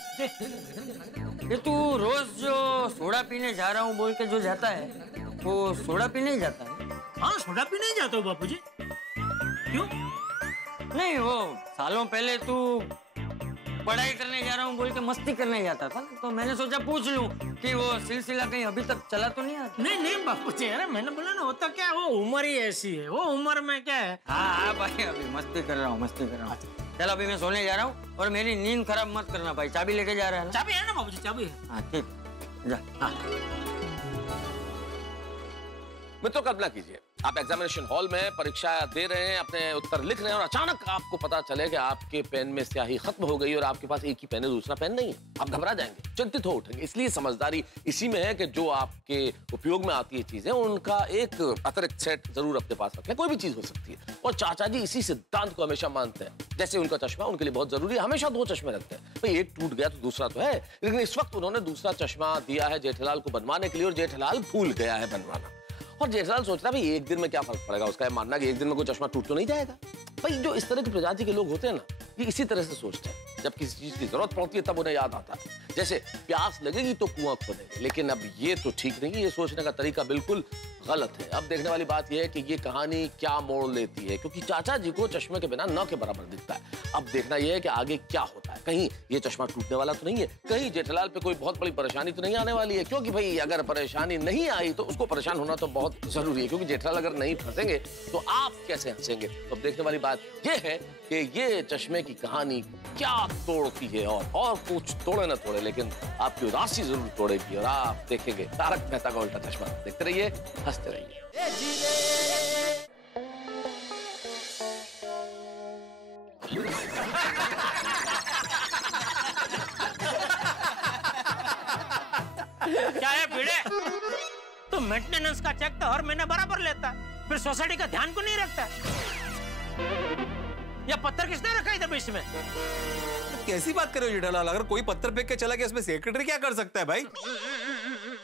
ये तू रोज जो सोडा पीने जा रहा हूँ बोल के जो जाता है, वो सोडा पीने ही जाता है? हाँ सोडा पीने ही जाता हूँ बापूजी। क्यों? नहीं, वो सालों पहले तू पढ़ाई करने जा रहा हूँ बोल के मस्ती करने जाता था, तो मैंने सोचा पूछ लूं कि वो सिलसिला कहीं अभी तक चला तो नहीं आता। नहीं बापूजी, अरे मैंने बोला ना, होता क्या, वो उम्र ही ऐसी है, वो उम्र में क्या है। हाँ भाई, अभी मस्ती कर रहा हूँ। चल अभी मैं सोने जा रहा हूँ, और मेरी नींद खराब मत करना भाई। चाबी लेके जा रहा है ना? चाबी है ना बाबूजी, चाबी है। हाँ ठीक, जा। हाँ मित्रों कल्पना कीजिए, आप एग्जामिनेशन हॉल में परीक्षा दे रहे हैं, अपने उत्तर लिख रहे हैं और अचानक आपको पता चले कि आपके पेन में स्याही खत्म हो गई और आपके पास एक ही पेन है, दूसरा पेन नहीं है। आप घबरा जाएंगे, चिंतित हो उठेंगे। इसलिए समझदारी इसी में है कि जो आपके उपयोग में आती है चीजें, उनका एक अतिरिक्त सेट जरूर अपने पास रखें। कोई भी चीज हो सकती है। और चाचा जी इसी सिद्धांत को हमेशा मानते हैं। जैसे उनका चश्मा उनके लिए बहुत जरूरी है, हमेशा 2 चश्मे रखते हैं। भाई एक टूट गया तो दूसरा तो है, लेकिन इस वक्त उन्होंने दूसरा चश्मा दिया है जेठलाल को बनवाने के लिए और जेठलाल भूल गया है बनवाना। और जेठलाल सोच रहा है भाई एक दिन में क्या फर्क पड़ेगा, उसका मानना कि एक दिन में कोई चश्मा टूट तो नहीं जाएगा। भाई जो इस तरह की प्रजाति के लोग होते हैं ना, ये इसी तरह से सोचते हैं। जब किसी चीज की जरूरत पड़ती है तब उन्हें याद आता है। जैसे प्यास लगेगी तो कुआं खोदेंगे, लेकिन अब ये तो ठीक नहीं, ये सोचने का तरीका बिल्कुल गलत है। अब देखने वाली बात यह है कि ये कहानी क्या मोड़ लेती है, क्योंकि चाचा जी को चश्मे के बिना न के बराबर दिखता है। अब देखना यह है कि आगे क्या होता है। कहीं ये चश्मा टूटने वाला तो नहीं है, कहीं जेठलाल पे कोई बहुत बड़ी परेशानी तो नहीं आने वाली है, क्योंकि भाई अगर परेशानी नहीं आई तो उसको परेशान होना तो बहुत जरूरी है, क्योंकि जेठलाल अगर नहीं फंसेंगे तो आप कैसे हंसेंगे। तो अब देखने वाली बात यह है कि ये चश्मे की कहानी क्या तोड़ती है, और कुछ तोड़े ना तोड़े लेकिन आपकी उदासी जरूर तोड़ेगी। और आप देखेंगे तारक मेहता का उल्टा चश्मा। देखते रहिए, हंसते रहिए। क्या है भिड़े, तो मेंटेनेंस का चेक तो हर महीने बराबर लेता है, फिर सोसाइटी का ध्यान को नहीं रखता। या पत्थर किसने रखा इधर बीच में? कैसी बात कर रहे हो जेठालाल? अगर कोई पत्थर फेंक के चला गया, इसमें सेक्रेटरी क्या कर सकता है भाई?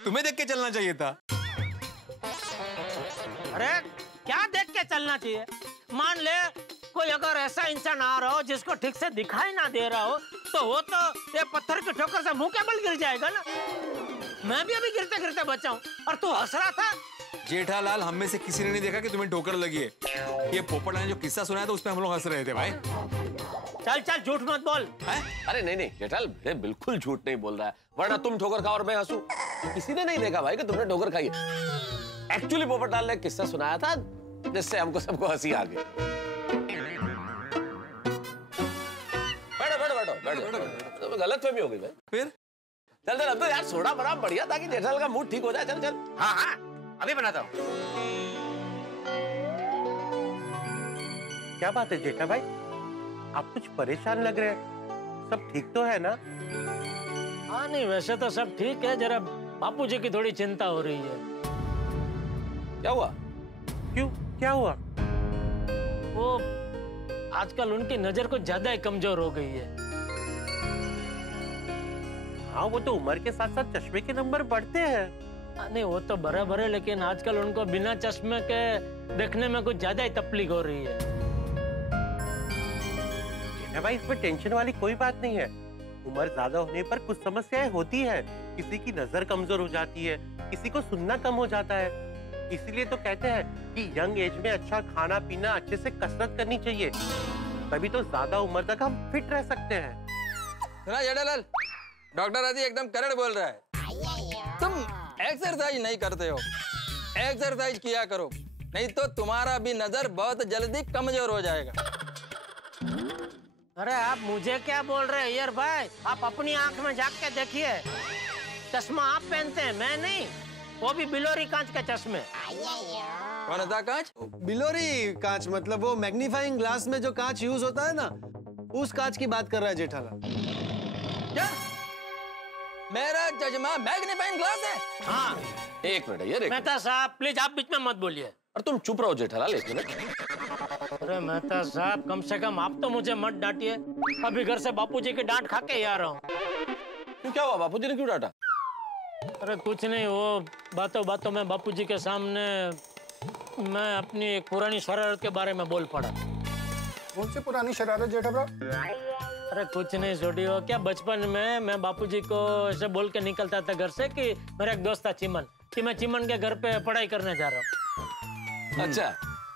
तुम्हें देख के चलना चाहिए था। अरे क्या देख के चलना चाहिए? मान ले कोई अगर ऐसा इंसान आ रहा हो जिसको ठीक से दिखाई ना दे रहा हो, तो वो तो ये पत्थर की ठोकर से मुंह के बल गिर जाएगा ना। मैं भी अभी गिरते गिरते बचा हूँ और तू हंस रहा था। जेठालाल, हम में से किसी ने नहीं देखा कि तुम्हें ठोकर लगी है। ये पोपट ने जो किस्सा सुनाया था उसमें हम लोग हंस रहे थे भाई। चल चल झूठ मत बोल। अरे नहीं जेठालाल, बिल्कुल झूठ नहीं बोल रहा है, वरना तुम ठोकर खाओ और मैं हंसूं। किसी ने नहीं देखा भाई कि तुमने ठोकर खाई है। एक्चुअली पोपटलाल ने किस्सा सुनाया था जिससे हमको सबको हंसी आ गई। बैठो, गलतफहमी हो गई भाई। फिर चल अब तो यार सोडा बड़ा बढ़िया था कि जेठालाल का मूड ठीक हो जाए। चल चल। हाँ अभी बनाता हूँ। क्या बात है जेठा भाई, आप कुछ परेशान लग रहे हैं? सब ठीक तो है ना? हाँ नहीं, वैसे तो सब ठीक है, जरा बापूजी की थोड़ी चिंता हो रही है। क्या हुआ? क्यों, क्या हुआ? वो आजकल उनकी नजर कुछ ज्यादा ही कमजोर हो गई है। हाँ वो तो उम्र के साथ साथ चश्मे के नंबर बढ़ते हैं। नहीं वो तो बराबर है, लेकिन आजकल उनको बिना चश्मे के देखने में कुछ ज्यादा ही तकलीफ हो रही है। जेठा भाई, इसमें टेंशन वाली कोई बात नहीं है। उम्र ज्यादा होने पर कुछ समस्याएं होती है। किसी की नजर कमजोर हो जाती है, किसी को सुनना कम हो जाता है। इसीलिए तो कहते हैं कि यंग एज में अच्छा खाना पीना, अच्छे से कसरत करनी चाहिए, तभी तो ज्यादा उम्र तक हम फिट रह सकते हैं। सुना जेठालाल, डॉक्टर आदि एकदम करेक्ट बोल रहा है। तुम एक्सरसाइज नहीं करते हो, एक्सरसाइज किया करो, नहीं तो तुम्हारा भी नजर बहुत जल्दी कमजोर हो जाएगा। अरे आप मुझे क्या बोल रहे हैं यार भाई? आप अपनी आंख में झांक के देखिए, चश्मा आप पहनते हैं, मैं नहीं, वो भी बिलोरी कांच के चश्मे। कौन सा कांच? बिलोरी कांच मतलब वो मैग्नीफाइंग ग्लास में जो कांच यूज होता है ना, उस कांच की बात कर रहा है जेठालाल। क्या मेरा चश्मा मैग्नीफाइंग ग्लास है? हाँ। एक मिनट यार, मेहता साहब प्लीज आप बीच में मत बोलिए। और तुम चुप रहो जेठालाल, एक मिनट। अरे मेहता साहब, कम से कम आप तो मुझे मत डांटिए, अभी घर से बापूजी की डांट खा के ही आ रहा हूँ। क्यों, क्या हुआ? बापूजी ने क्यों डांटा? अरे कुछ नहीं, वो बातों बातों में बापूजी के सामने मैं अपनी एक पुरानी शरारत के बारे में बोल पड़ा। कौन सी पुरानी शरारत जेठा ब्रो? अरे कुछ नहीं जोडियो, क्या बचपन में मैं बापूजी को ऐसे बोल के निकलता था घर से कि मेरा एक दोस्त था चिमन, कि मैं चिमन के घर पे पढ़ाई करने जा रहा हूँ। अच्छा।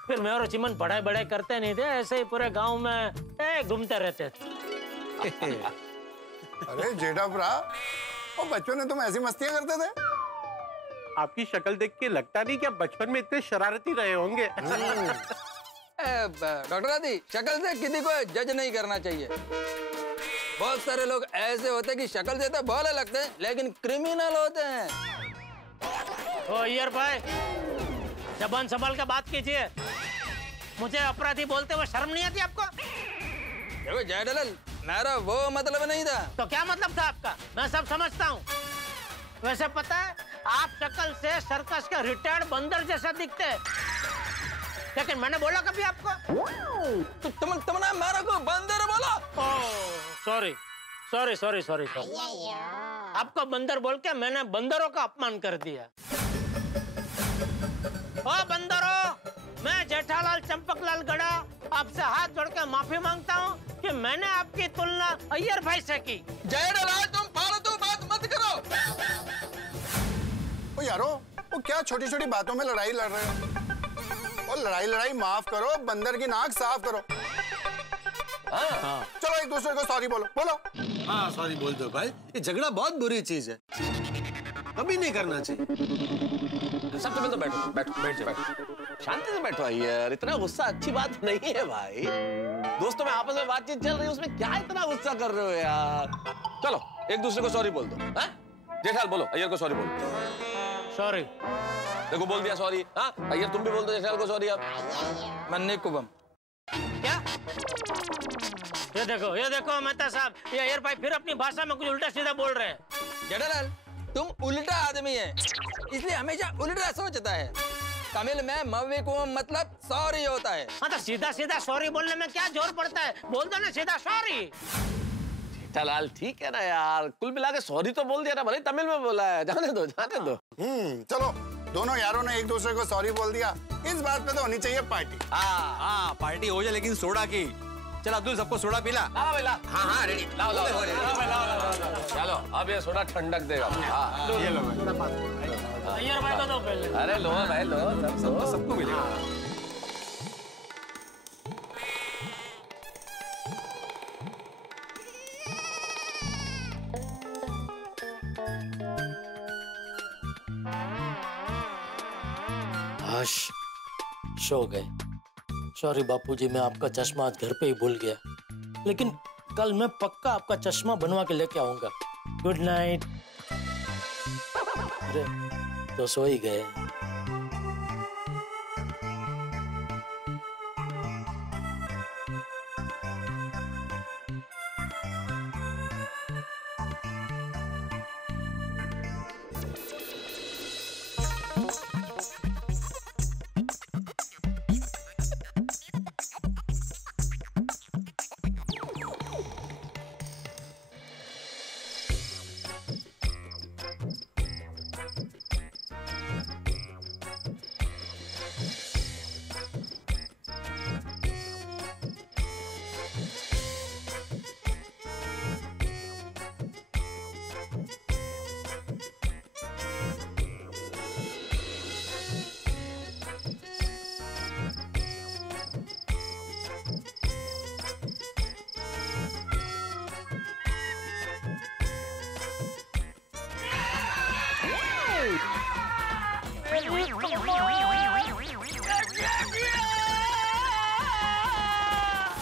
फिर मैं और चिमन पढ़ाई करते नहीं थे, ऐसे ही पूरे गांव में घूमते रहते थे। अरे जेठा ब्रा, वो बच्चों ने तुम ऐसी मस्तियां करते थे? आपकी शक्ल देख के लगता नहीं कि आप बचपन में इतने शरारती रहे होंगे। डॉक्टर आदि, शक्ल से किसी को जज नहीं करना चाहिए। बहुत सारे लोग ऐसे होते कि शक्ल से तो भोले लगते हैं, लेकिन क्रिमिनल होते हैं। ओ यार भाई, जबान संभाल के बात कीजिए। मुझे अपराधी बोलते हुए शर्म नहीं आती आपको? देखो जेठालाल, मेरा वो मतलब नहीं था। तो क्या मतलब था आपका? मैं सब समझता हूँ। वैसे पता है, आप शक्ल से सर्कस के रिटायर्ड बंदर जैसा दिखते हैं, लेकिन मैंने बोला कभी आपको? तुमने मेरे को बंदर बोला? Sorry sorry sorry sorry sorry, आपको बंदर बोल के मैंने बंदरों का अपमान कर दिया। ओ बंदरों, मैं जेठालाल चंपकलाल गड़ा आपसे हाथ जोड़ के माफी मांगता हूँ कि मैंने आपकी तुलना अय्यर भाई से की। जेठालाल, तुम फालतू बात मत करो। ओ यारो, वो क्या छोटी छोटी बातों में लड़ाई लड़ रहे हो? और लड़ाई माफ करो, बंदर की नाक साफ करो। चलो एक दूसरे को सॉरी बोलो, बोलो। हाँ सॉरी बोल दो भाई, ये झगड़ा बहुत बुरी चीज है, कभी नहीं करना चाहिए। सब तो बैठ जाओ, शांति से बैठो यार, इतना गुस्सा अच्छी बात नहीं है भाई। दोस्तों में आपस में बातचीत चल रही है, उसमें क्या इतना गुस्सा कर रहे हो यार? चलो एक दूसरे को सॉरी बोल दो। जेठाल बोलो अय्यर को सॉरी बोलो। सॉरी। देखो बोल दिया सॉरी। हाँ अय्यर तुम भी बोल दो जेठाल को सॉरी। आप मन्ने कुबम। क्या? ये देखो मेहता साहब, ये अय्यर भाई फिर अपनी भाषा में कुछ उल्टा सीधा बोल रहे हैं। जेठालाल, तुम उल्टा आदमी है, इसलिए हमेशा उल्टा सोचता है। तमिल में मव्वे को मतलब सॉरी होता है। हाँ तो सीधा सीधा सॉरी बोलने में क्या जोर पड़ता है? बोल दो ना सीधा सॉरी। जेठालाल ठीक है ना यार, कुल मिला के सॉरी तो बोल दिया ना, भले तमिल में बोला है, जाने दो। चलो दोनों यारों ने एक दूसरे को सॉरी बोल दिया, इस बात पे तो होनी चाहिए पार्टी। हाँ पार्टी हो जाए, लेकिन सोडा की। चल अब्दुल, सबको सोडा पिला। हाँ रेडी। लाओ। चलो अब ये सोडा ठंडक देगा। ये लो अय्यर भाई को दो पहले। अरे लो भाई लो, सबको मिलेगा। सो गए। सॉरी बापूजी, मैं आपका चश्मा आज घर पे ही भूल गया, लेकिन कल मैं पक्का आपका चश्मा बनवा के लेके आऊंगा। Good night. अरे तो सो ही गए।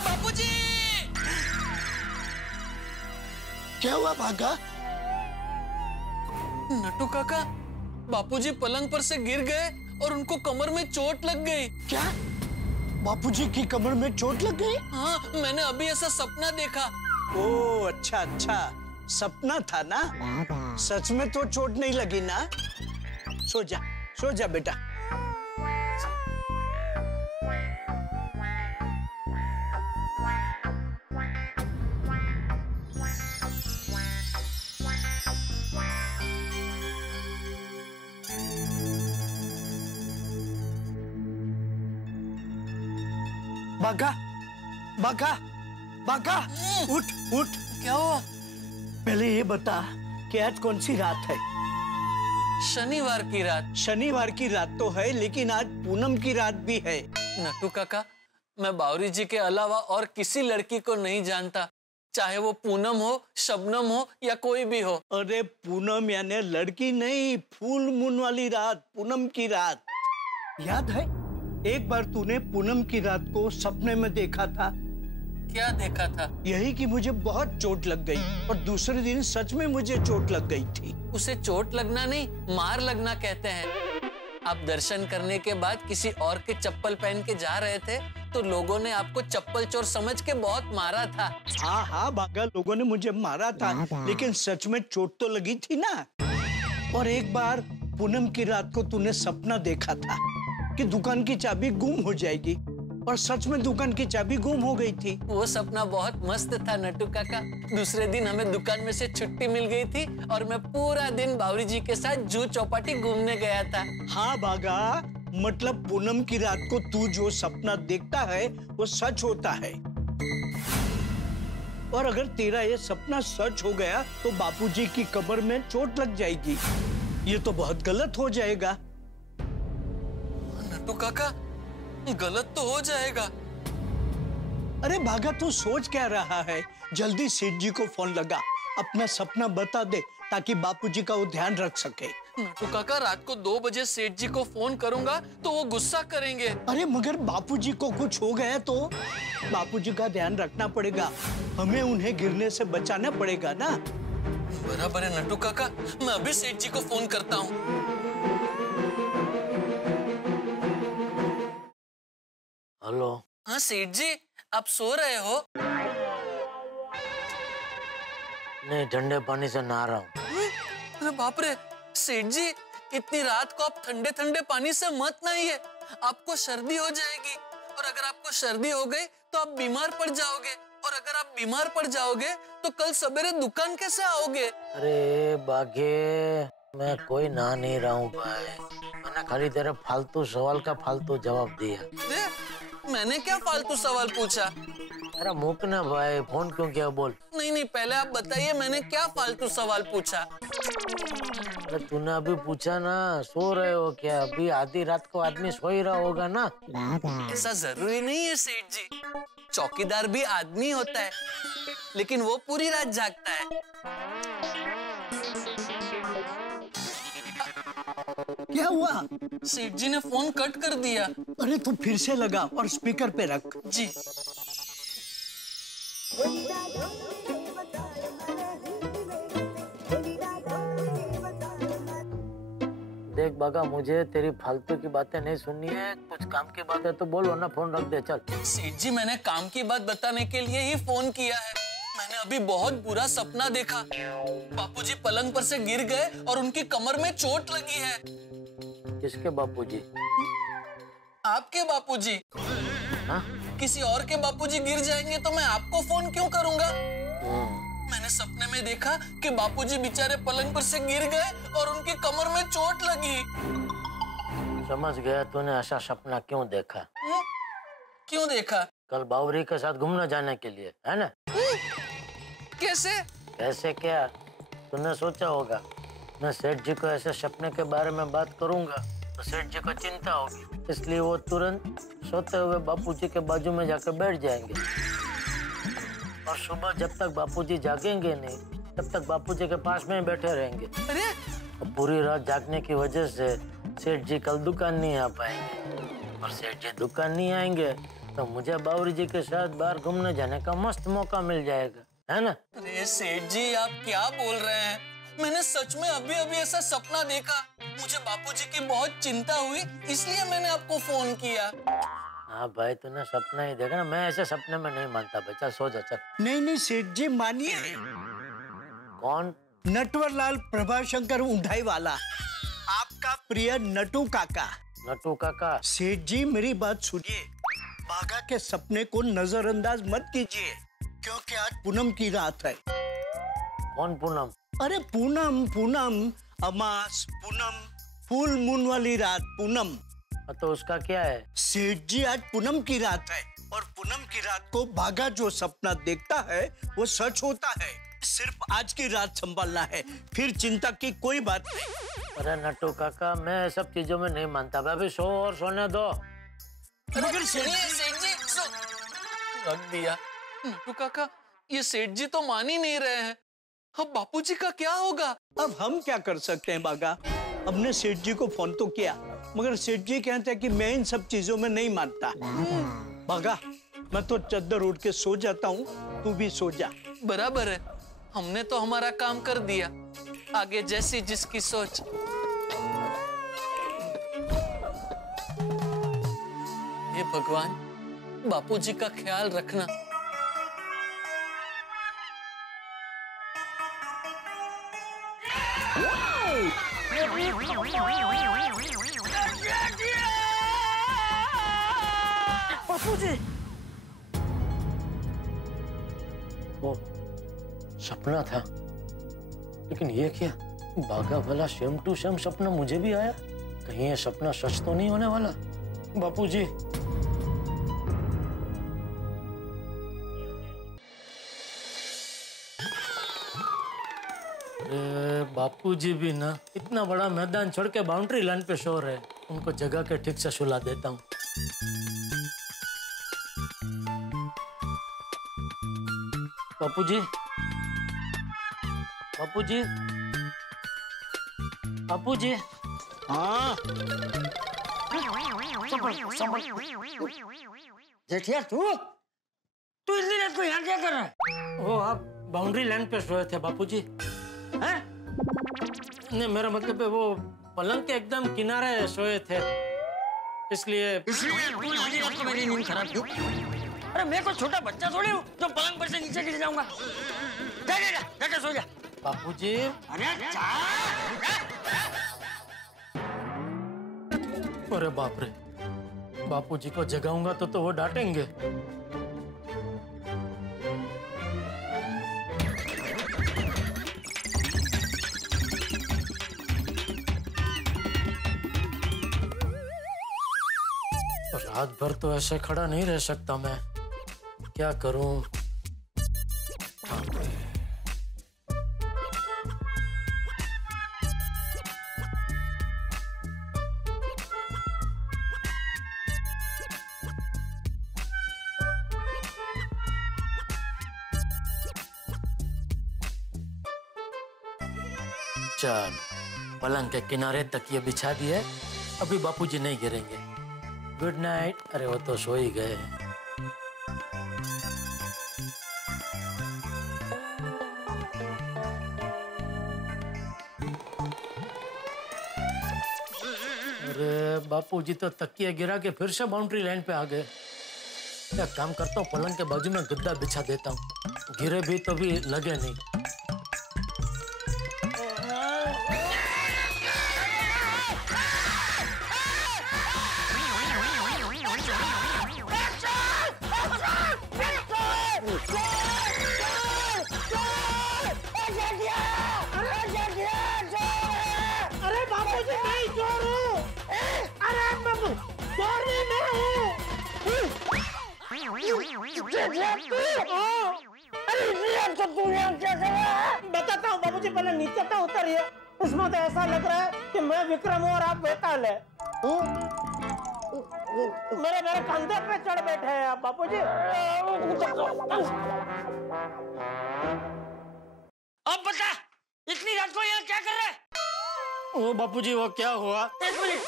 बापूजी, क्या हुआ भागा? नटू काका, बापूजी पलंग पर से गिर गए और उनको कमर में चोट लग गई। क्या? बापूजी की कमर में चोट लग गई? हाँ, मैंने अभी ऐसा सपना देखा। ओ अच्छा, सपना था ना? सच में तो चोट नहीं लगी ना? सो जा बेटा। बागा, उठ। क्या हुआ? पहले ये बता कि आज कौन सी रात है? शनिवार की रात। शनिवार की रात तो है, लेकिन आज पूनम की रात भी है। नटू काका, मैं बावरी जी के अलावा और किसी लड़की को नहीं जानता, चाहे वो पूनम हो, शबनम हो या कोई भी हो। अरे पूनम यानी लड़की नहीं, फुल मून वाली रात, पूनम की रात। याद है एक बार तूने पूनम की रात को सपने में देखा था? क्या देखा था? यही कि मुझे बहुत चोट लग गई, और दूसरे दिन सच में मुझे चोट लग गई थी। उसे चोट लगना नहीं, मार लगना कहते हैं। आप दर्शन करने के बाद किसी और के चप्पल पहन के जा रहे थे तो लोगों ने आपको चप्पल चोर समझ के बहुत मारा था। हाँ हाँ बागा, लोगों ने मुझे मारा था, लेकिन सच में चोट तो लगी थी ना। और एक बार पूनम की रात को तूने सपना देखा था कि दुकान की चाबी गुम हो जाएगी, और सच में दुकान की चाबी गुम हो गई थी। वो सपना बहुत मस्त था नट्टू काका। दूसरे दिन हमें दुकान में से छुट्टी मिल गई थी और मैं पूरा दिन बावरी जी के साथ जू चौपाटी घूमने गया था। हाँ बागा, मतलब पूनम की रात को तू जो सपना देखता है वो सच होता है। और अगर तेरा ये सपना सच हो गया तो बापूजी की कमर में चोट लग जाएगी। ये तो बहुत गलत हो जाएगा। नट्टू काका, गलत तो हो जाएगा। अरे भागा, तू सोच क्या रहा है? जल्दी सेठ जी को फोन लगा, अपना सपना बता दे ताकि बापूजी का वो ध्यान रख सके। नट्टू काका, रात को 2 बजे सेठ जी को फोन करूंगा तो वो गुस्सा करेंगे। अरे मगर बापूजी को कुछ हो गया तो बापूजी का ध्यान रखना पड़ेगा, हमें उन्हें गिरने से बचाना पड़ेगा ना। बराबर है नट्टू काका, मैं अभी सेठ जी को फोन करता हूँ। हेलो। हाँ सेठ जी, आप सो रहे हो? नहीं, ठंडे पानी से नहा रहा हूँ। अरे बाप रे सेठ जी, इतनी रात को आप ठंडे ठंडे पानी से मत नहाइए, आपको सर्दी हो जाएगी। और अगर आपको सर्दी हो गई तो आप बीमार पड़ जाओगे, और अगर आप बीमार पड़ जाओगे तो कल सवेरे दुकान कैसे आओगे? अरे बाघे, मैं कोई नहा नहीं रहा हूँ भाई, मैंने खाली तेरे फालतू सवाल का फालतू जवाब दिया। मैंने क्या फालतू सवाल पूछा? अरे मुकना भाई, फोन क्यों किया बोल। नहीं, पहले आप बताइए मैंने क्या फालतू सवाल पूछा? अरे तूने अभी पूछा ना, सो रहे हो क्या? अभी आधी रात को आदमी सो ही रहा होगा ना। ऐसा जरूरी नहीं है सेठ जी, चौकीदार भी आदमी होता है, लेकिन वो पूरी रात जागता है। क्या हुआ? सेठ जी ने फोन कट कर दिया। अरे तू फिर से लगा और स्पीकर पे रख। जी। देख बागा, मुझे तेरी फालतू की बातें नहीं सुननी है, कुछ काम की बात है तो बोलो ना, फोन रख दे चल। सेठ जी, मैंने काम की बात बताने के लिए ही फोन किया है। मैंने अभी बहुत बुरा सपना देखा। बापूजी पलंग पर से गिर गए और उनकी कमर में चोट लगी है। किसके बापूजी? आपके बापूजी। हाँ? किसी और के बापूजी गिर जाएंगे तो मैं आपको फोन क्यों करूंगा? मैंने सपने में देखा कि बापूजी बेचारे पलंग पर से गिर गए और उनकी कमर में चोट लगी। समझ गया तूने ऐसा सपना क्यों देखा। क्यों देखा? कल बावरी के साथ घूमने जाने के लिए, है ना? कैसे? कैसे क्या तूने सोचा होगा? मैं सेठ जी को ऐसे सपने के बारे में बात करूंगा तो सेठ जी को चिंता होगी, इसलिए वो तुरंत सोते हुए बापूजी के बाजू में जाकर बैठ जाएंगे, और सुबह जब तक बापूजी जागेंगे नहीं तब तक बापूजी के पास में ही बैठे रहेंगे। अरे? और पूरी रात जागने की वजह से सेठ जी कल दुकान नहीं आ पाएंगे, और सेठ जी दुकान नहीं आएंगे तो मुझे बावरी जी के साथ बाहर घूमने जाने का मस्त मौका मिल जाएगा, है ना? अरे सेठ जी, आप क्या बोल रहे हैं? मैंने सच में अभी अभी ऐसा सपना देखा। मुझे बापूजी की बहुत चिंता हुई, इसलिए मैंने आपको फोन किया। हाँ भाई, तूने सपना ही देखा ना, मैं ऐसे सपने में नहीं मानता भाई, चल सो जा चल। नहीं सेठ जी मानिए। कौन? नटवरलाल प्रभाशंकर उंधाई वाला, आपका प्रिय नटू काका। नटू काका? सेठ जी मेरी बात सुनिए, बागा के सपने को नजरअंदाज मत कीजिए, क्योंकि आज पूनम की रात है। कौन पूनम? अरे पूनम, अमास पूनम, फुल मून वाली रात पूनम। तो उसका क्या है? सेठ जी, आज पूनम की रात है, और पूनम की रात को बागा जो सपना देखता है वो सच होता है। सिर्फ आज की रात संभालना है, फिर चिंता की कोई बात नहीं। अरे नट्टू काका, मैं सब चीजों में नहीं मानता, अभी सो और सोने दो। मगर सुनिए सेठ जी, रख दिया। नट्टू काका, ये सेठ जी तो मान ही नहीं रहे हैं, अब बापूजी का क्या होगा? अब हम क्या कर सकते हैं बागा? हमने सेठ जी को फोन तो किया, मगर सेठ जी कहते हैं कि मैं इन सब चीजों में नहीं मानता। बागा, मैं तो चद्दर उड़ के सो जाता हूँ, तू भी सो जा। बराबर है, हमने तो हमारा काम कर दिया, आगे जैसी जिसकी सोच। हे भगवान, बापूजी का ख्याल रखना। बापूजी, वो सपना था, लेकिन ये क्या, बागा वाला सेम टू सेम सपना मुझे भी आया। कहीं ये सपना सच तो नहीं होने वाला? बापूजी, अरे बापूजी भी ना इतना बड़ा मैदान छोड़ के बाउंड्री लाइन पे सो रहे, उनको जगह के ठीक से सुला देता हूँ। बापूजी, बापूजी, बापूजी। हाँ। जेठिया, तू इतनी रात को यहाँ क्या कर रहा है? वो आप बाउंड्री लाइन पे सोए थे बापूजी। हैं? नहीं, मेरा मतलब है वो पलंग के एकदम किनारे सोए थे, इसलिए तूने आधी रात को मेरी नींद खराब क्यों? अरे मैं कोई छोटा बच्चा थोड़ी हूँ जो पलंग पर से नीचे गिर जाऊंगा। जा सो जा। बापूजी, अरे बाप रे, बापूजी को जगाऊंगा तो वो डांटेंगे। रात भर तो ऐसे खड़ा नहीं रह सकता मैं, क्या करूं? चल, पलंग के किनारे तकिए बिछा दिए, अभी बापूजी नहीं गिरेंगे। Good night. अरे वो तो सो ही गए। अरे बापूजी तो तकिया गिरा के फिर से बाउंड्री लाइन पे आ गए। क्या काम करता हूँ, पलंग के बाजू में गद्दा बिछा देता हूँ, गिरे भी तो भी लगे नहीं। अरे बापूजी, नहीं चोर हूँ। अरे बाबू, चोर नहीं हूँ। अरे तू यहाँ क्या कर रहा है? बताता हूँ बाबूजी, पहले नीचे तो उतरिए। इसमें तो ऐसा लग रहा है कि मैं विक्रम हूँ और आप बेताल है। मेरे कंधे पे चढ़ बैठे हैं आप बापूजी। अब बता, इतनी रात को यहाँ क्या कर रहा है? ओ बापूजी, वो क्या हुआ? एक मिनट,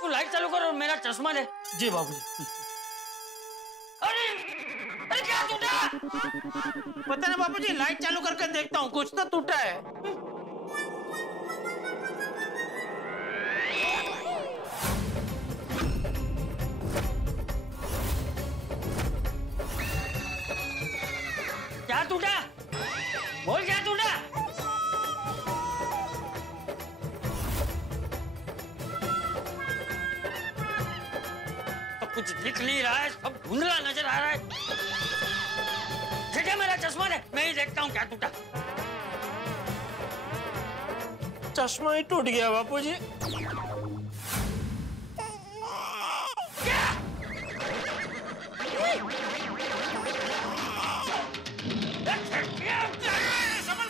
तू लाइट चालू कर और मेरा चश्मा दे। जी बापूजी। अरे क्या टूटा? पता नहीं बापूजी, लाइट चालू करके देखता हूँ, कुछ तो टूटा है। क्या टूटा? बोल, क्या टूटा? तो कुछ दिख नहीं रहा है, सब धुंधला नजर आ रहा है। ठीक है, मेरा चश्मा दे, मैं ही देखता हूँ क्या टूटा। चश्मा ही टूट गया बापूजी।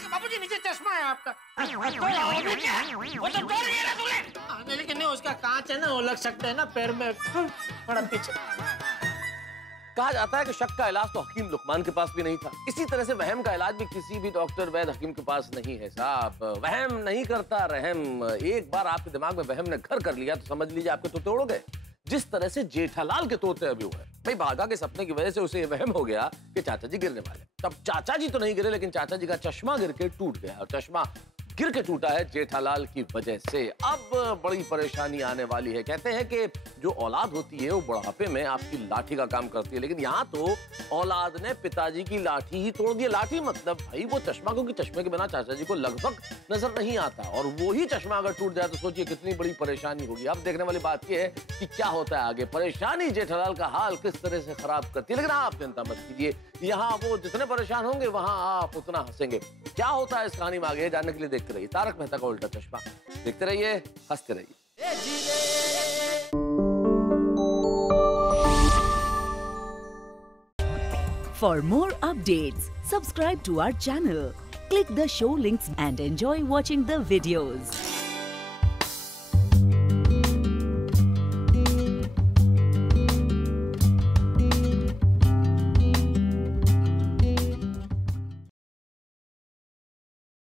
बाबूजी, नीचे चश्मा है आपका। वो तो तोड़ दिया ना तूने। लेकिन नहीं, उसका कांच है ना, वो लग सकता है ना पैर में, थोड़ा पीछे। कहा जाता है कि शक का इलाज तो हकीम लुकमान के पास भी नहीं था, इसी तरह से वहम का इलाज भी किसी भी डॉक्टर वैद हकीम के पास नहीं है साहब। वहम नहीं करता रहम। एक बार आपके दिमाग में वहम ने घर कर लिया तो समझ लीजिए आपके तोते उड़ गए, जिस तरह से जेठालाल के तोते अभी हुए। भाई भागा के सपने की वजह से उसे वहम हो गया कि चाचा जी गिरने वाले। तब चाचा जी तो नहीं गिरे, लेकिन चाचा जी का चश्मा गिर के टूट गया और चश्मा गिर के टूटा है जेठालाल की वजह से। अब बड़ी परेशानी आने वाली है। कहते हैं कि जो औलाद होती है वो बुढ़ापे में आपकी लाठी का काम करती है, लेकिन यहाँ तो औलाद ने पिताजी की लाठी ही तोड़ दी। लाठी मतलब भाई वो चश्मा, क्योंकि चश्मे के बिना चाचा जी को लगभग नजर नहीं आता, और वो ही चश्मा अगर टूट जाए तो सोचिए कितनी बड़ी परेशानी होगी। अब देखने वाली बात यह है कि क्या होता है आगे। परेशानी जेठालाल का हाल किस तरह से खराब करती है, लेकिन आप चिंता मत कीजिए, यहाँ वो जितने परेशान होंगे वहां आप उतना हंसेंगे। क्या होता है इस कहानी में आगे जानने के लिए देखते रहिए तारक मेहता का उल्टा चश्मा। देखते रहिए, हंसते रहिए। For more updates, subscribe to our channel, click the show links and enjoy watching the videos.